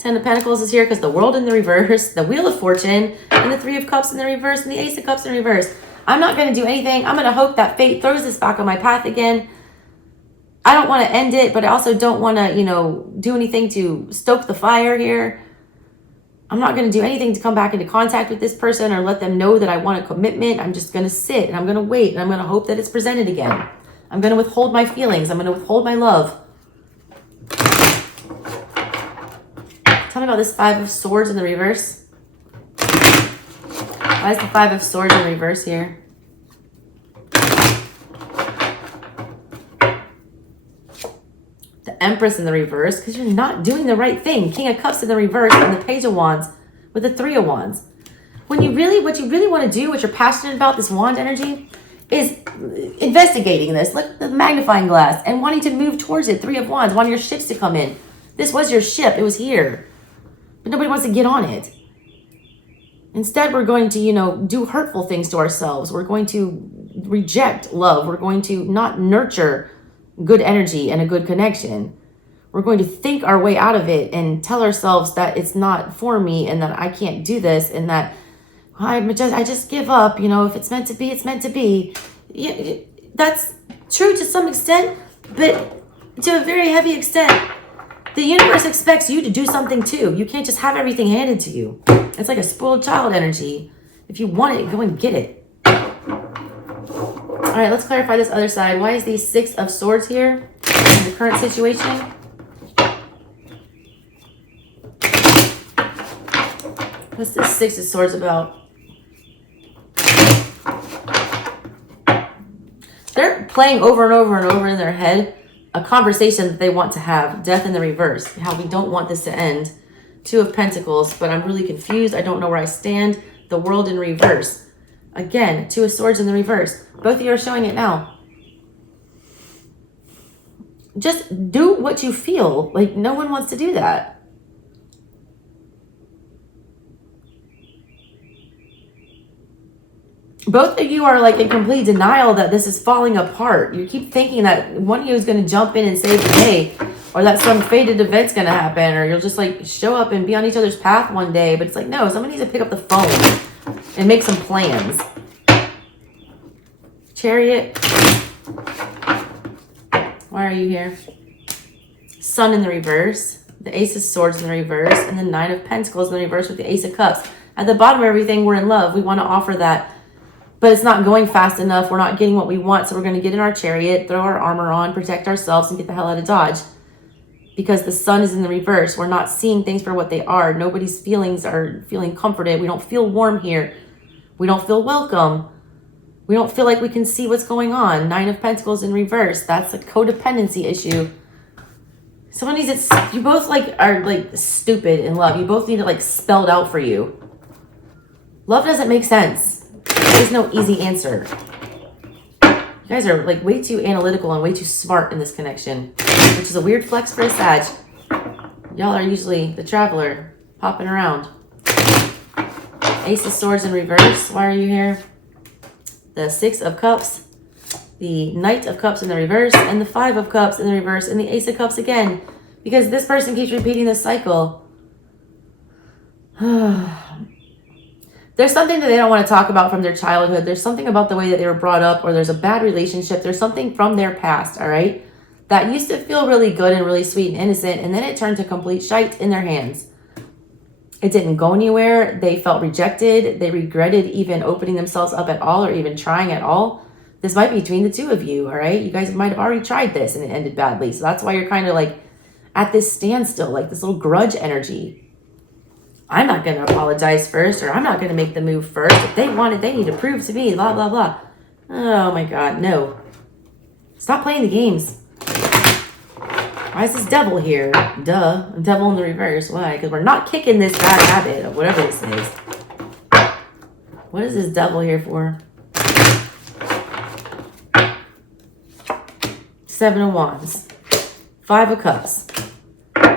10 of Pentacles is here because the World in the reverse, the Wheel of Fortune, and the 3 of Cups in the reverse, and the Ace of Cups in reverse. I'm not going to do anything. I'm going to hope that fate throws this back on my path again. I don't want to end it, but I also don't want to, you know, do anything to stoke the fire here. I'm not going to do anything to come back into contact with this person or let them know that I want a commitment. I'm just going to sit and I'm going to wait and I'm going to hope that it's presented again. I'm going to withhold my feelings. I'm going to withhold my love. Tell me about this 5 of Swords in the reverse. Why is the 5 of Swords in reverse here? The Empress in the reverse, because you're not doing the right thing. King of Cups in the reverse and the Page of Wands with the 3 of Wands. What you really want to do, what you're passionate about, this wand energy, is investigating this, like the magnifying glass, and wanting to move towards it. 3 of Wands, wanting your ships to come in. This was your ship. It was here. But nobody wants to get on it. Instead, we're going to, you know, do hurtful things to ourselves. We're going to reject love. We're going to not nurture good energy and a good connection. We're going to think our way out of it and tell ourselves that it's not for me and that I can't do this and that I just give up. You know, if it's meant to be, it's meant to be. Yeah, that's true to some extent, but to a very heavy extent. The universe expects you to do something too. You can't just have everything handed to you. It's like a spoiled child energy. If you want it, go and get it. All right, let's clarify this other side. Why is the 6 of Swords here in the current situation? What's this 6 of Swords about? They're playing over and over and over in their head a conversation that they want to have. Death in the reverse. How we don't want this to end. 2 of Pentacles, but I'm really confused. I don't know where I stand. The World in reverse. Again, 2 of Swords in the reverse. Both of you are showing it now. Just do what you feel. Like, no one wants to do that. Both of you are like in complete denial that this is falling apart. You keep thinking that one of you is going to jump in and save the day, or that some fated event's going to happen, or you'll just like show up and be on each other's path one day. But it's like, no, someone needs to pick up the phone and make some plans. Chariot. Why are you here? Sun in the reverse. The Ace of Swords in the reverse. And the 9 of Pentacles in the reverse with the Ace of Cups. At the bottom of everything, we're in love. We want to offer that. But it's not going fast enough. We're not getting what we want. So we're going to get in our chariot, throw our armor on, protect ourselves, and get the hell out of Dodge. Because the Sun is in the reverse. We're not seeing things for what they are. Nobody's feelings are feeling comforted. We don't feel warm here. We don't feel welcome. We don't feel like we can see what's going on. 9 of Pentacles in reverse. That's a codependency issue. Someone needs it. You both like are like stupid in love. You both need it like spelled out for you. Love doesn't make sense. There's no easy answer. You guys are like way too analytical and way too smart in this connection, which is a weird flex for a Sag. Y'all are usually the traveler hopping around. Ace of Swords in reverse. Why are you here? The 6 of Cups, the Knight of Cups in the reverse, and the 5 of Cups in the reverse, and the Ace of Cups again. Because this person keeps repeating this cycle. There's something that they don't want to talk about from their childhood. There's something about the way that they were brought up, or there's a bad relationship. There's something from their past, all right? That used to feel really good and really sweet and innocent, and then it turned to complete shite in their hands. It didn't go anywhere. They felt rejected. They regretted even opening themselves up at all or even trying at all. This might be between the two of you, all right? You guys might have already tried this and it ended badly. So that's why you're kind of like at this standstill, like this little grudge energy. I'm not going to apologize first, or I'm not going to make the move first. If they want it, they need to prove to me, blah, blah, blah. Oh my God, no. Stop playing the games. Why is this devil here? Duh, devil in the reverse. Why? Because we're not kicking this bad habit of whatever this is. What is this devil here for? Seven of Wands. Five of Cups.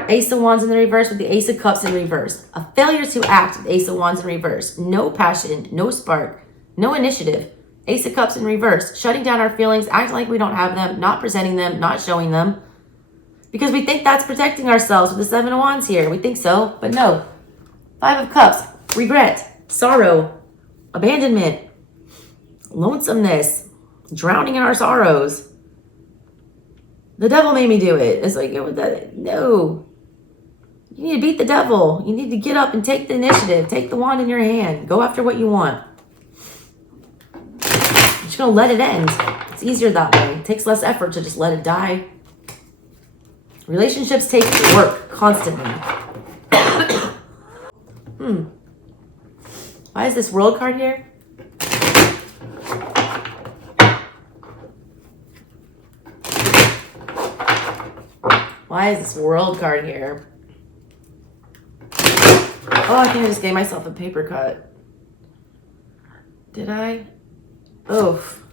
Ace of Wands in the reverse with the Ace of Cups in reverse. A failure to act with Ace of Wands in reverse. No passion, no spark, no initiative. Ace of Cups in reverse. Shutting down our feelings, acting like we don't have them, not presenting them, not showing them. Because we think that's protecting ourselves with the Seven of Wands here. We think so, but no. Five of Cups. Regret, sorrow, abandonment, lonesomeness, drowning in our sorrows. The devil made me do it. It's like, no. You need to beat the devil. You need to get up and take the initiative. Take the wand in your hand. Go after what you want. You're just going to let it end. It's easier that way. It takes less effort to just let it die. Relationships take work constantly. Why is this World card here? Why is this World card here? Oh, I think I just gave myself a paper cut. Did I? Oof.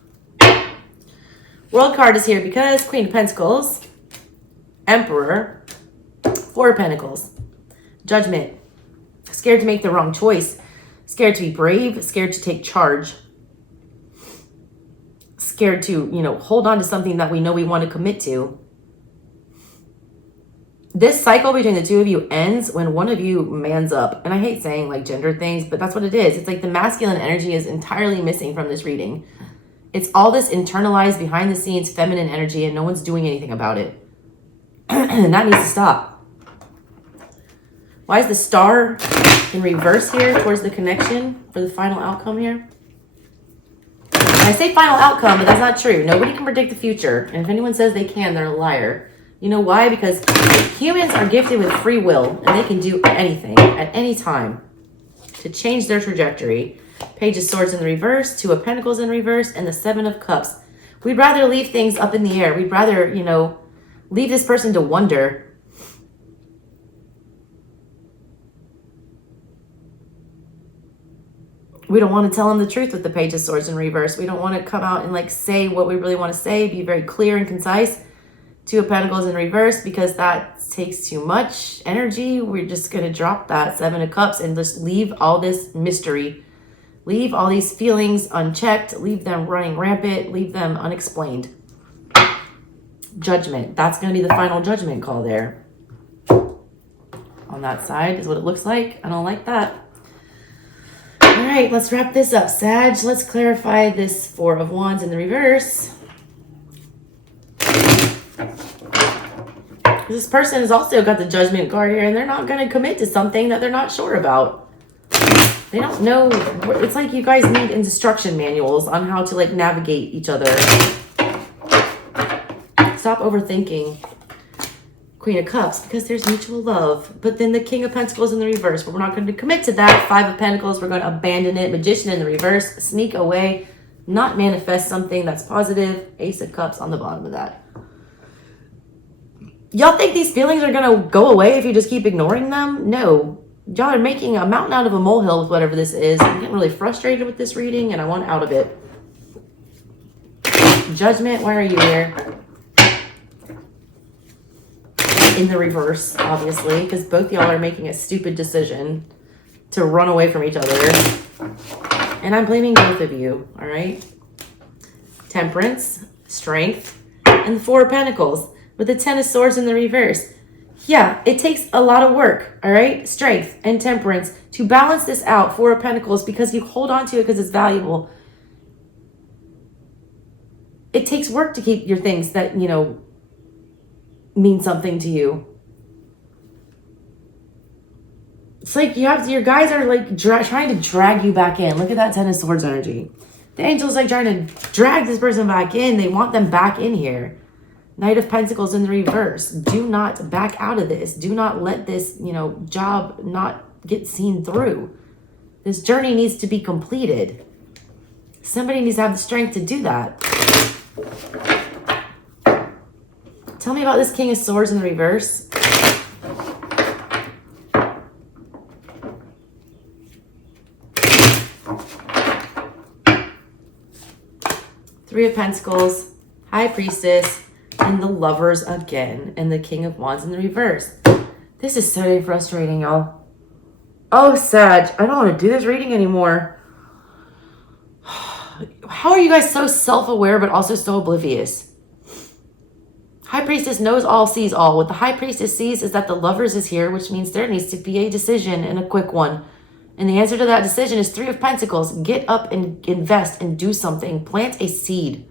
World card is here because Queen of Pentacles, Emperor, Four of Pentacles, Judgment. Scared to make the wrong choice. Scared to be brave. Scared to take charge. Scared to, hold on to something that we know we want to commit to. This cycle between the two of you ends when one of you mans up. And I hate saying like gender things, but that's what it is. It's like the masculine energy is entirely missing from this reading. It's all this internalized behind the scenes feminine energy and no one's doing anything about it. And that needs to stop. Why is the star in reverse here towards the connection for the final outcome here? I say final outcome, but that's not true. Nobody can predict the future. And if anyone says they can, they're a liar. You know why? Because humans are gifted with free will and they can do anything at any time to change their trajectory. Page of Swords in the reverse, Two of Pentacles in reverse, and the Seven of Cups. We'd rather leave things up in the air. We'd rather, leave this person to wonder. We don't want to tell them the truth with the Page of Swords in reverse. We don't want to come out and say what we really want to say, be very clear and concise. Two of Pentacles in reverse, because that takes too much energy. We're just going to drop that Seven of Cups and just leave all this mystery. Leave all these feelings unchecked. Leave them running rampant. Leave them unexplained. Judgment. That's going to be the final judgment call there. On that side is what it looks like. I don't like that. All right, let's wrap this up, Sag. Let's clarify this Four of Wands in the reverse. This person has also got the Judgment card here, and they're not going to commit to something that they're not sure about. They don't know. It's like you guys need instruction manuals on how to navigate each other. Stop overthinking. Queen of Cups, because there's mutual love. But then the King of Pentacles in the reverse, but we're not going to commit to that. Five of Pentacles, we're going to abandon it. Magician in the reverse, sneak away, not manifest something that's positive. Ace of Cups on the bottom of that. Y'all think these feelings are going to go away if you just keep ignoring them? No. Y'all are making a mountain out of a molehill with whatever this is. I'm getting really frustrated with this reading and I want out of it. Judgment, why are you here? In the reverse, obviously, because both y'all are making a stupid decision to run away from each other. And I'm blaming both of you, all right? Temperance, Strength, and the Four of Pentacles with the Ten of Swords in the reverse. Yeah, it takes a lot of work, all right? Strength and Temperance to balance this out. Four of Pentacles, because you hold on to it because it's valuable. It takes work to keep your things that, mean something to you. It's like your guys are trying to drag you back in. Look at that Ten of Swords energy. The angel's trying to drag this person back in. They want them back in here. Knight of Pentacles in the reverse. Do not back out of this. Do not let this, job not get seen through. This journey needs to be completed. Somebody needs to have the strength to do that. Tell me about this King of Swords in the reverse. Three of Pentacles, High Priestess, and the Lovers again, and the King of Wands in the reverse. This is so dang frustrating, y'all. Oh, Sag, I don't want to do this reading anymore. How are you guys so self-aware but also so oblivious? High Priestess knows all, sees all. What the High Priestess sees is that the Lovers is here, which means there needs to be a decision, and a quick one. And the answer to that decision is Three of Pentacles. Get up and invest and do something. Plant a seed.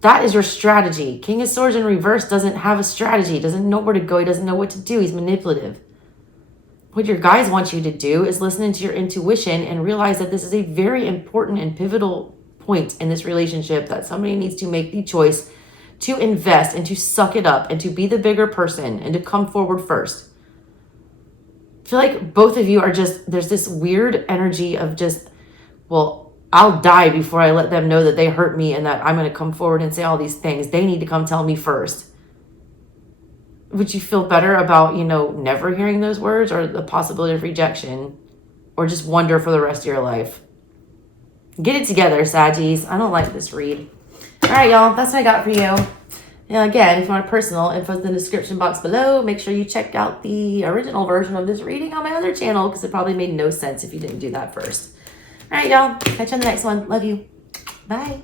That is your strategy. King of Swords in reverse doesn't have a strategy. Doesn't know where to go. He doesn't know what to do. He's manipulative. What your guys want you to do is listen into your intuition and realize that this is a very important and pivotal point in this relationship, that somebody needs to make the choice to invest and to suck it up and to be the bigger person and to come forward first. I feel like both of you are just, there's this weird energy of just, well, I'll die before I let them know that they hurt me and that I'm going to come forward and say all these things. They need to come tell me first. Would you feel better about, never hearing those words, or the possibility of rejection, or just wonder for the rest of your life? Get it together, Saggies. I don't like this read. All right, y'all. That's what I got for you. And again, if you want a personal, info's in the description box below. Make sure you check out the original version of this reading on my other channel, because it probably made no sense if you didn't do that first. All right, y'all. Catch you on the next one. Love you. Bye.